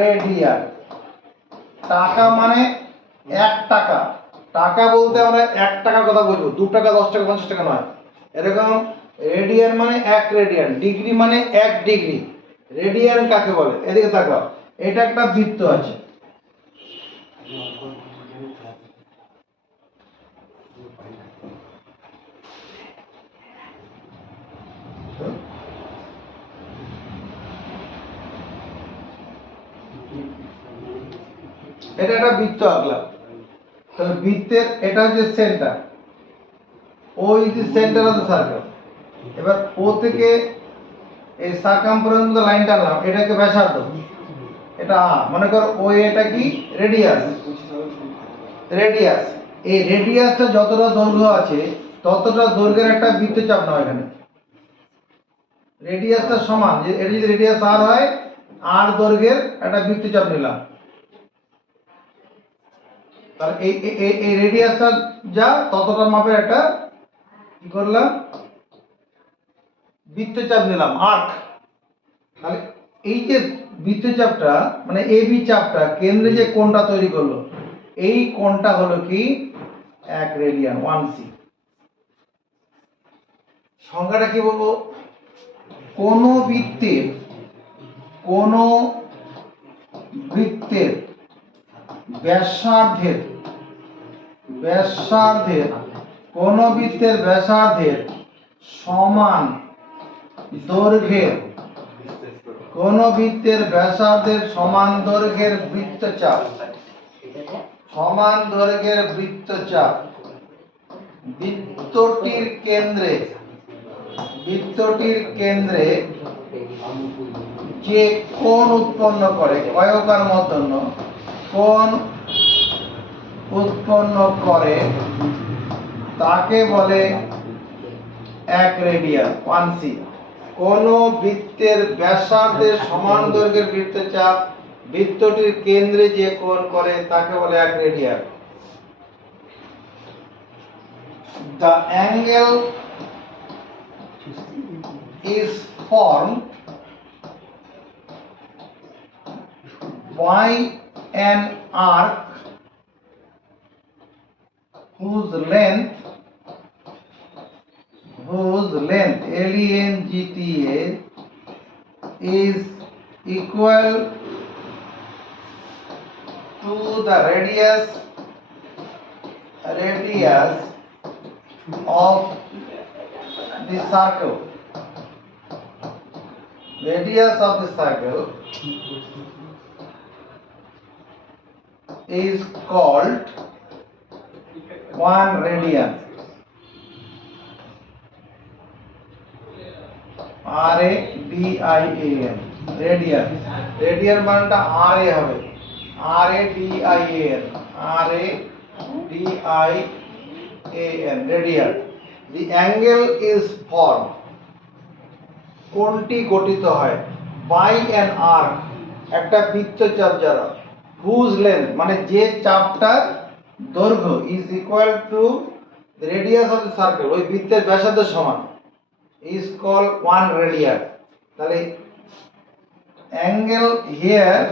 রেডিয়ান। টাকা মানে 1 টাকা, টাকা বলতে আমরা 1 টাকার কথা বলবো, 2 টাকা, 10 টাকা, 50 টাকা নয়, এরকম। রেডিয়ান মানে 1 রেডিয়ান, ডিগ্রি মানে 1 ডিগ্রি। রেডিয়ান কাকে বলে? এদিকে তাকাও, এটা একটা বৃত্ত আছে, এটা একটা বৃত্ত আঁকলাম। তাহলে বৃত্তের এটা হচ্ছে centre, O is the centre of the circle. এবার ও থেকে এই সার্কামফারেন্স লাইন টানলাম, এটাকে ব্যাসার্ধ, এটা মনে করো ও, এটা কি? রেডিয়াস। এই রেডিয়াসটা যতটা দৈর্ঘ্য আছে ততটা দৈর্ঘ্যের একটা বৃত্তচাপ নাও এখানে। রেডিয়াসটা সমান, যে এটা যদি রেডিয়াস আর হয়, আর দৈর্ঘ্যের একটা বৃত্তচাপ নিলাম। তাহলে এই রেডিয়াসটা যা ততটা মাপের একটা কি করলাম? বৃত্তচাপ নিলাম, আর্ক। তাহলে এই যে বৃত্তচাপটা মানে এবি চাপটা কেন্দ্রে যে কোণটা তৈরি করলো, এই কোণটা হলো কি? 1 রেডিয়ান, 1c। সংখ্যাটা কি বলবো? কোন বৃত্তের ব্যাসার্ধের সমান দৈর্ঘ্যের বৃত্তটির কেন্দ্রে বৃত্তটির কেন্দ্রে যে কোণ উৎপন্ন করে, কয়কার মধ্যন্য কোণ উৎপন্ন করে তাকে বলে 1 রেডিয়ান 1c। কোন বৃত্তের ব্যাসার্ধের সমান দৈর্ঘ্যের বৃত্তচাপ বৃত্তটির কেন্দ্রে যে কোণ করে তাকে বলে 1 radian. The angle is formed by an arc whose length LENGTA is equal to the radius of the circle. Radius of the circle is called 1 radian. RADIAN radian. Radian মানটা RA হবে, RADIAN radian. The angle is formed, কোণটি গঠিত হয় by an arc, একটা বৃত্তচাপ দ্বারা, whose length মানে যে চাপটার দৈর্ঘ্য is equal to the radius of the circle, ওই বৃত্তের ব্যাসার্ধের সমান, is called 1 radian. তাহলে angle here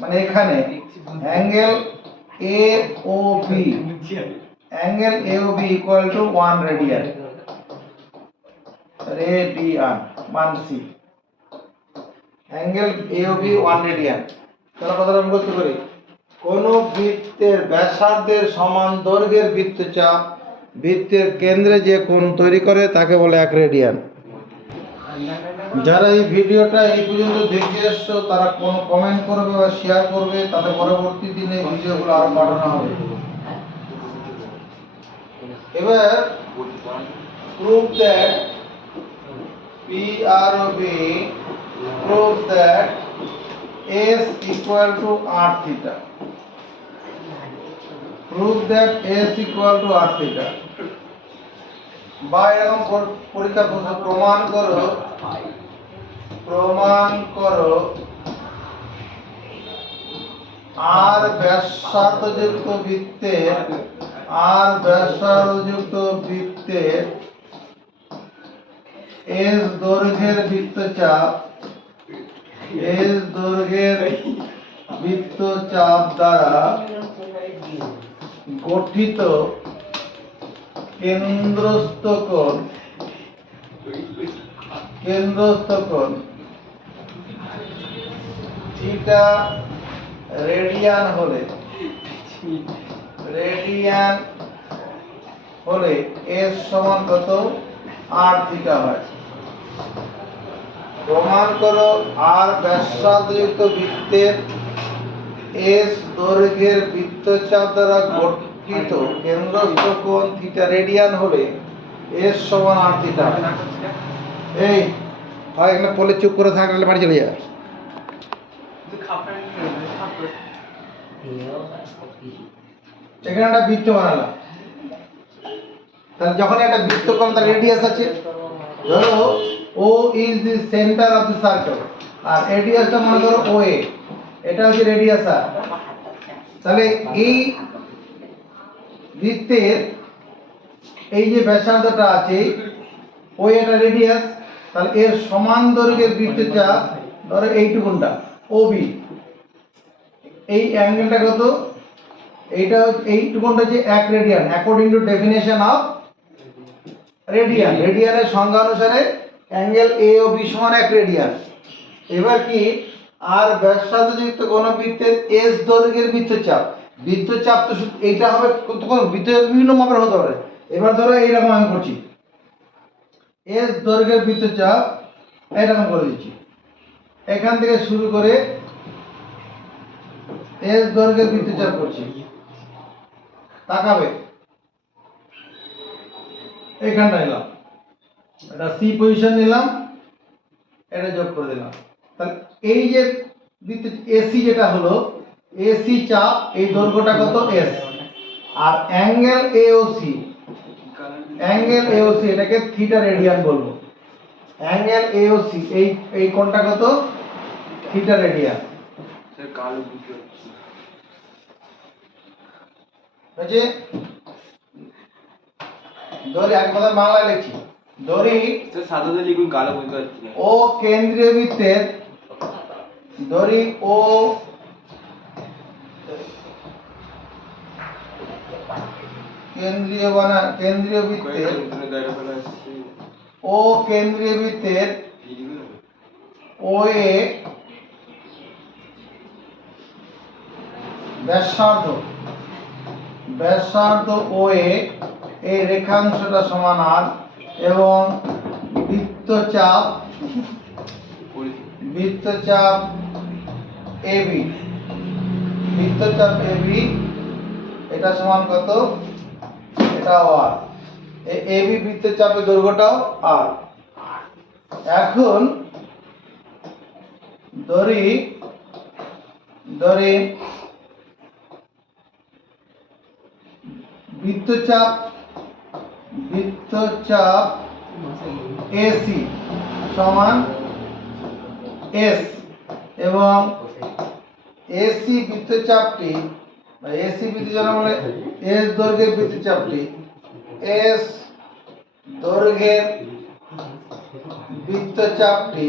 মানে এখানে angle AOB equal to 1 radian 1c। angle AOB 1 radian। তাহলে কথাটা মুখস্থ করি, কোন বৃত্তের ব্যাসার্ধের সমান দৈর্ঘ্যের বৃত্তচাপ বৃত্তের কেন্দ্রে যে কোণ তৈরি করে তাকে বলে 1 রেডিয়ান। যারা এই ভিডিওটা এই পর্যন্ত দেখে এসছো তারা কোন কমেন্ট করবে বা শেয়ার করবে, তাদের পরবর্তী দিনে ভিডিওগুলো আরো পাঠানো হবে। এবার prove that PROB proves that S equal to R theta. Prove that S equal to R theta. বা এরকম পরীক্ষা প্রশ্ন, প্রমাণ করো আর ব্যাসার্ধযুক্ত বৃত্তের S দৈর্ঘ্যের বৃত্তচাপ দ্বারা গঠিত কেন্দ্রস্থ কোণ থিটা রেডিয়ান হলে S সমান কত R থিটা হয়। প্রমাণ করো আর ব্যাসার্ধযুক্ত বৃত্তের S দৈর্ঘ্যের বৃত্তচাপ দ্বারা গঠিত কেন্দ্রস্থ কোণ থিটা রেডিয়ান হলে S সমান R থিটা। এই হয় এখানে পলে চুপ করে থাকলে বাড়ি চলে যা। এখানে একটা বৃত্ত বানালাম, তাহলে যখন একটা বৃত্ত করলাম তার রেডিয়াস আছে, ধরো O is the center of the circle আর রেডিয়াসটা মনে করো OA, এটা হচ্ছে রেডিয়াস আর। তাহলে এই বৃত্তের এই যে ব্যাসার্ধটা আছে ওই একটা রেডিয়াস, তাহলে এর সমান দৈর্ঘ্যের বৃত্তচাপ ধরো এইটুকুনটা OB, এই অ্যাঙ্গেলটা কত, এইটা এইটুকুনটা হচ্ছে 1 radian according to definition of radian. রেডিয়ানের সংজ্ঞা অনুসারে অ্যাঙ্গেল AOB সমান 1 রেডিয়ান। এবার কি আর ব্যাসার্ধযুক্ত কোন বৃত্তের S দৈর্ঘ্যের বৃত্তচাপ তো এইটা হবে, তখন বৃত্তচাপ বিভিন্ন মাপের হতে পারে। এবার ধরো এইরকম আমি করছি, S দৈর্ঘ্যের বৃত্তচাপ এইরকম করে দিচ্ছি, এখান থেকে শুরু করে S দৈর্ঘ্যের বৃত্তচাপ করছি, তাকাবে এইখানটা এলাম, এটা সি পজিশন নিলাম, এটা যোগ করে দিলাম। তাহলে এই যে এসি যেটা হলো, এসি চাপ, এই দৈর্ঘ্যটা কত এস, আর অ্যাঙ্গেল এওসি, অ্যাঙ্গেল এওসি এটাকে থিটা রেডিয়ান বলবো। অ্যাঙ্গেল এওসি এই কোণটা কত, থিটা রেডিয়ান। হয়েছে? ধরি এক কথা বাংলায় লিখছি, ধরি সাদাতে লিখুন, কালো বুঝতে পারছি না। ও কেন্দ্রীয় বৃত্তের, ধরি ও কেন্দ্রীয় বৃত্তের, ও কেন্দ্রীয় বৃত্তের ও এ ব্যাসার্ধ ও এ এই রেখাংশটা সমান আর, এবং বৃত্তচাপ এবি, এটা সমান কত, এটাও আর। এবি বৃত্তচাপের দৈর্ঘ্যটাও আর। এখন ধরি বৃত্তচাপ এসি সমান এস, এবং এসি বৃত্তচাপটি বা এসি বৃত্তচাপ মানে এস দৈর্ঘ্যের বৃত্তচাপটি, এস দৈর্ঘ্যের বৃত্তচাপটি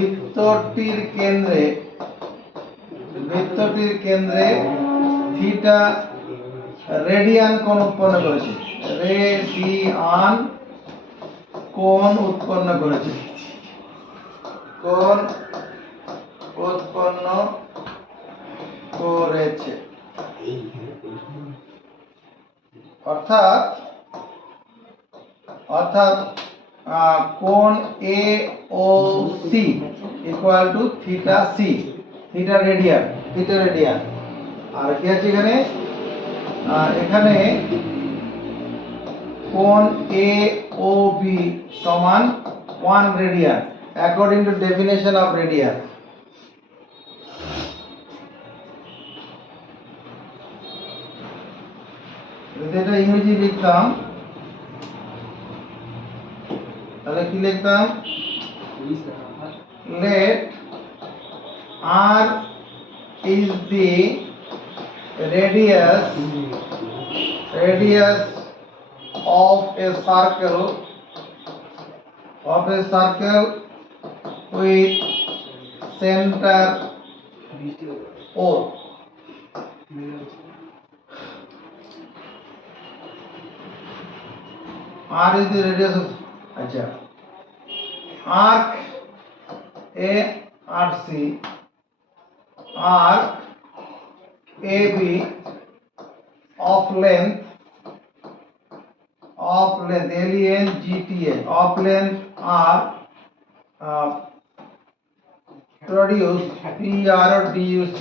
বৃত্তটির কেন্দ্রে থিটা রেডিয়ান কোণ উৎপন্ন করেছে, অর্থাৎ কোণ A O C equal to theta C, theta radian. আর কি আছে এখানে, এখানে কোণ এ ও বি সমান 1 radian according to definition of radian. যদি এটা ইংরেজি লিখতাম তাহলে কি লিখতাম, let r is the radius of a circle with center O. R is the radius of arc ARC, arc AB of length LENGTA of length R, produce PRDUC,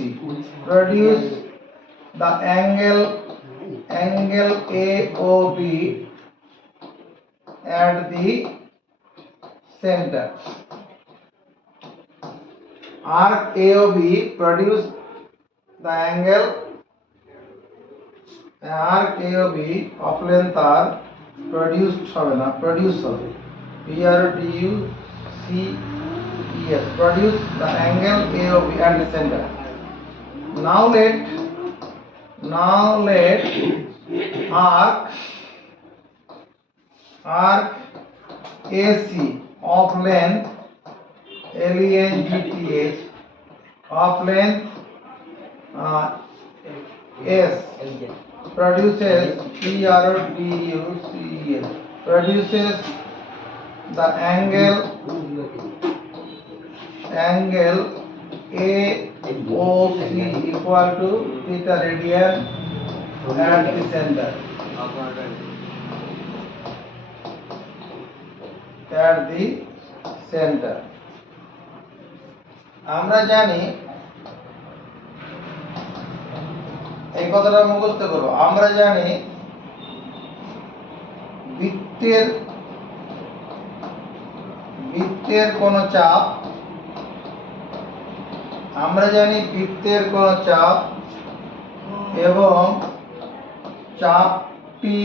produce the angle AOB at the center. Arc AOB produce the angle, arc AOB of length R produced হবে না, produce হবে, PRDUCES, produce the angle AOB at the center. Now let arc AC of length LENGTH of length S produces PRDUCES, produces the angle AOC equal to theta radian at the center. আমরা জানি, এই কথাটা মুখস্থ করো, আমরা জানি বৃত্তের কোন চাপ, আমরা জানি বৃত্তের কোন চাপ এবং চাপটি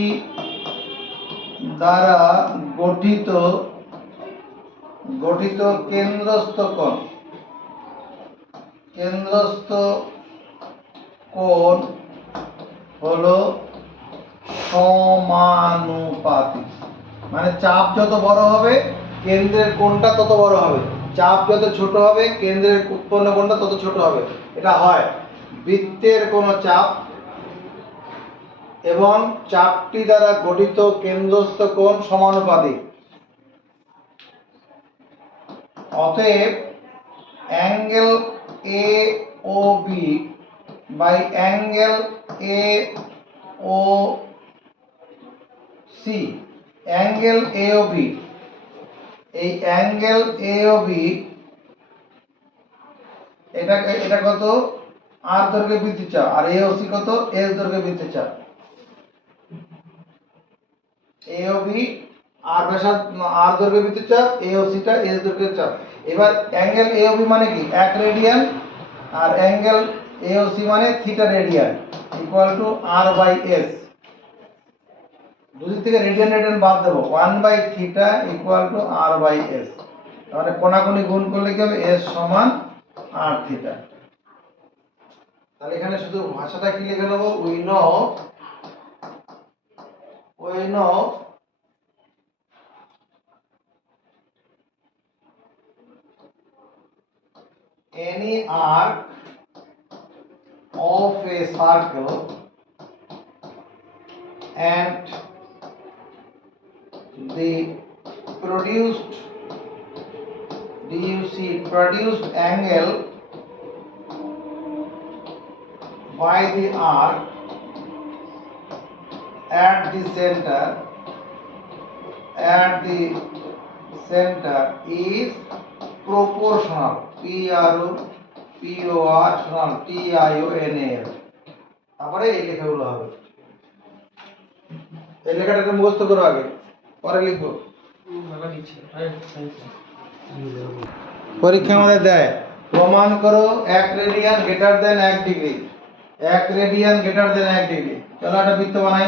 দ্বারা গঠিত কেন্দ্রস্থ কোণ হলো সমানুপাতিক। মানে চাপ যত বড় হবে কেন্দ্রের কোণটা তত বড় হবে, চাপ যত ছোট হবে কেন্দ্রের উৎপন্ন কোণটা তত ছোট হবে। এটা হয় বৃত্তের কোন চাপ এবং চাপটি দ্বারা গঠিত কেন্দ্রস্থ কোণ সমানুপাতিক। অতএব angle A O B by angle A O C, angle A O B, এই অ্যাঙ্গেল এ ও বি এটা কত, আর দৈর্ঘ্যের বৃত্তের চাপ, আর এ ও সি কত, এস দৈর্ঘ্যের বৃত্তের চাপ। এ ও বি আর ব্যাসার্ধ আর দৈর্ঘ্যের বৃত্তের চাপ, এ ও সি টা এস দৈর্ঘ্যের চাপ। এবার অ্যাঙ্গেল এ ও বি মানে কি 1 রেডিয়ান, আর অ্যাঙ্গেল এ ও সি মানে theta radian equal to r by s. দুদিক থেকে রেডিয়ান বাদ দেবো, 1 by theta equal to r by s. তাহলে কোণাকুণি গুণ করলে কি হবে, এস সমান আর থিটা। তাহলে এখানে শুধু ভাষাটা কি লিখে নেবো, we know any arc of a circle and the produced angle by the arc at the center is proportional, proportional, TIONAL। তারপরে এই লেখাগুলো হবে, এই লেখাটাকে মুখস্থ করো আগে, পরে লিখবো। পরীক্ষা আমাদের দেয় প্রমাণ করো 1 radian greater than 1 degree, 1 radian greater than 1 degree. চলো একটা বৃত্ত বানাই।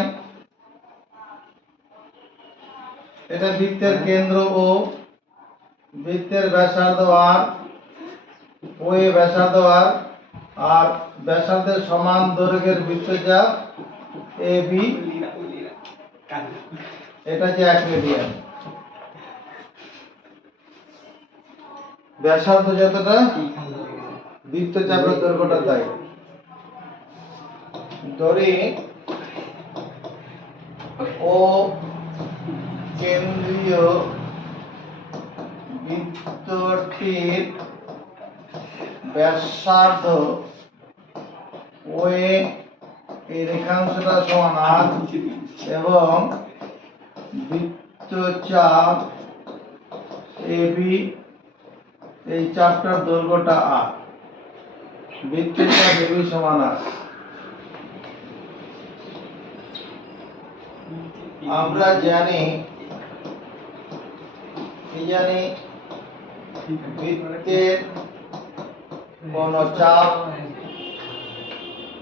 এটা বৃত্তের কেন্দ্র ও, বৃত্তের ব্যাসার্ধ আর, ও এ ব্যাসার্ধ আর ব্যাসার্ধের সমান দৈর্ঘ্যের বৃত্তচাপ এ বি, এটা যে 1 রেডিয়ান। ব্যাসার্ধ যতটা বৃত্তচাপের দৈর্ঘ্যটা তাই। ধরি ও কেন্দ্রীয় বৃত্তটির ব্যাসার্ধ ও এই রেখাংশটা সমান আর এবং বৃত্তচাপ এ বি, এই চাপটার দৈর্ঘ্যটা আর, বৃত্তচাপ এ বি সমান আর। আমরা জানি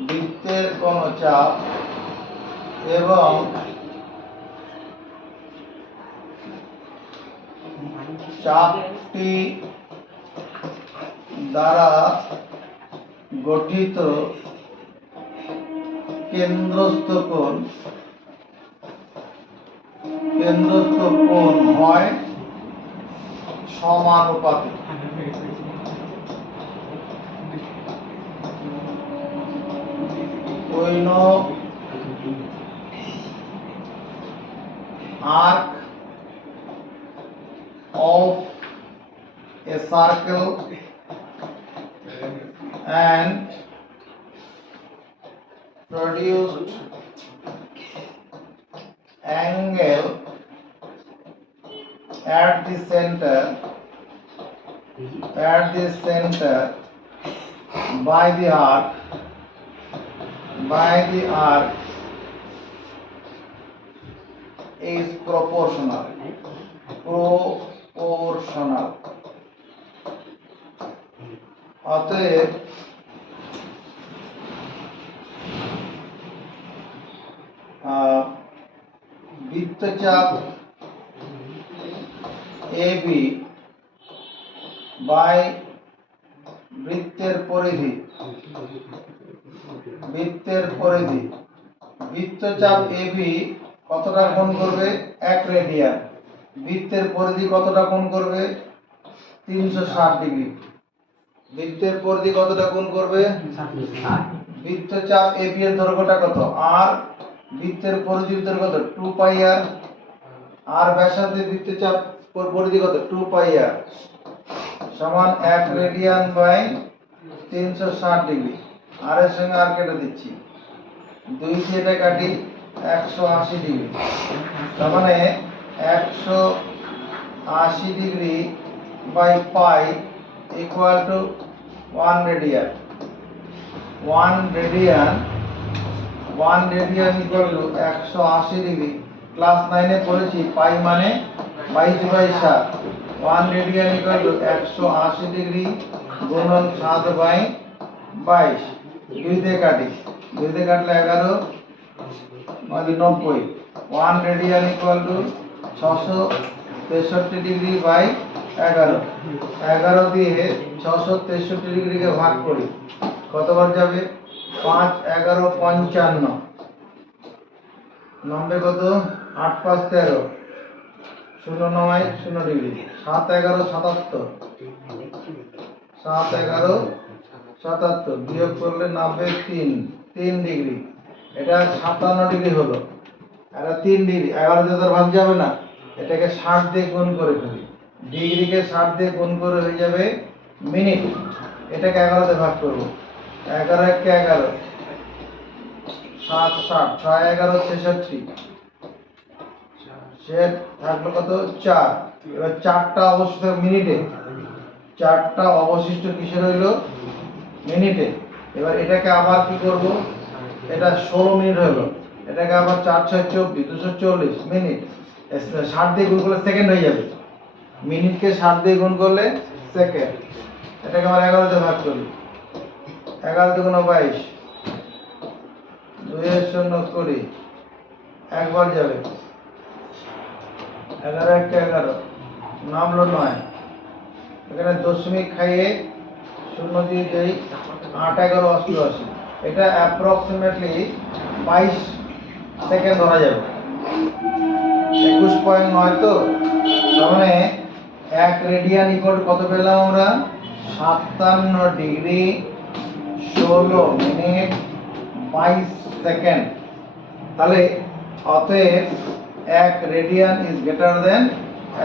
বৃত্তের কোন চাপ এবং চাপটি দ্বারা গঠিত কেন্দ্রস্থ কোণ হয় সমানুপাতিক। We know arc of a circle and produced angle at the center by the arc is proportional. Proportional. অতএব বৃত্তচাপ AB বাই বৃত্তের পরিধি বৃত্তচাপ AB কতটা কোণ করবে 1 রেডিয়ান, বৃত্তের পরিধি কতটা কোণ করবে 360 ডিগ্রি। বৃত্তের পরিধি কতটা কোণ করবে, বৃত্তচাপ AB এর দৈর্ঘ্যটা কত r, বৃত্তের পরিধির দৈর্ঘ্য কত 2 পাই r, আর ব্যাসার্ধের বৃত্তচাপ পরিধি কত 2 পাই r সমান 1 রেডিয়ান বাই 360 ডিগ্রি। আর এর সঙ্গে আর কেটে দিচ্ছি, 2 দিয়ে এটা কাটি 180 ডিগ্রি, তার মানে 180 degree by pi equal to 1 radian. 1 radian equal to 180 degree. Class 9 এ পড়েছি পাই মানে 22/7। 1 রেডিয়ান ইকুয়াল টু 180 ডিগ্রি গুণন 7/22। 2 দিয়ে কাটি, 2 দিয়ে কাটলে 11 মানে 90। 1 radian equal to 663 degree by 11। 11 দিয়ে 663 ডিগ্রিকে ভাগ করি, কতবার যাবে 5 11 55, 90 কত 8 5 13, 0 9 0 ডিগ্রি, 7 11 77, 7 11 77 বিয়োগ করলে 90 3 ডিগ্রি, এটা 57 ডিগ্রি হলো। এটা 3 ডিগ্রি, 11 দিয়ে তো ভাগ যাবে না, এটাকে 60 দিয়ে গুণ করে ফেলি, ডিগ্রিকে 60 দিয়ে গুণ করে হয়ে যাবে মিনিট। এটাকে 11 দিয়ে ভাগ করব, 11 1 11, 7 60, 6 11 66, সে থাকলো কত 4। এবার 4টা অবশিষ্ট মিনিটে, 4টা অবশিষ্ট কিসে রইল মিনিটে। এবার এটাকে আবার কি করব, এটা 16 মিনিট হলো, এটাকে আবার 4 6 24 240 মিনিট, 60 দিয়ে গুণ করলে সেকেন্ড হয়ে যাবে, মিনিটকে 60 দিয়ে গুণ করলে সেকেন্ড। এটাকে আবার 11 দিয়ে ভাগ করি, 11 দুগুণ 22, 2 এর শূন্য 20, একবার যাবে, 11 1 11, নামলো 9, এখানে দশমিক খাইয়ে শূন্য দিয়ে দেই, 8 11 88, এটা অ্যাপ্রক্সিমেটলি 22 সেকেন্ড ধরা যাবে। 21.9 তো, তার মানে 1 রেডিয়ান ইকুয়াল কত পেলাম আমরা 57 ডিগ্রি 16 মিনিট 22 সেকেন্ড। তাহলে অতএব 1 radian is greater than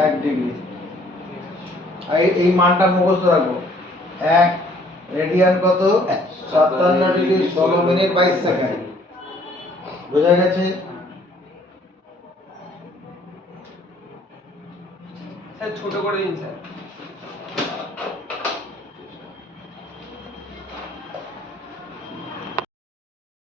1 degree. এই মানটা মুখস্থ রাখবো, 1 রেডিয়ান কত 57 ডিগ্রি 16 মিনিট 22 সেকেন্ড। বোঝা গেছে? স্যার ছোট করে দিন স্যার।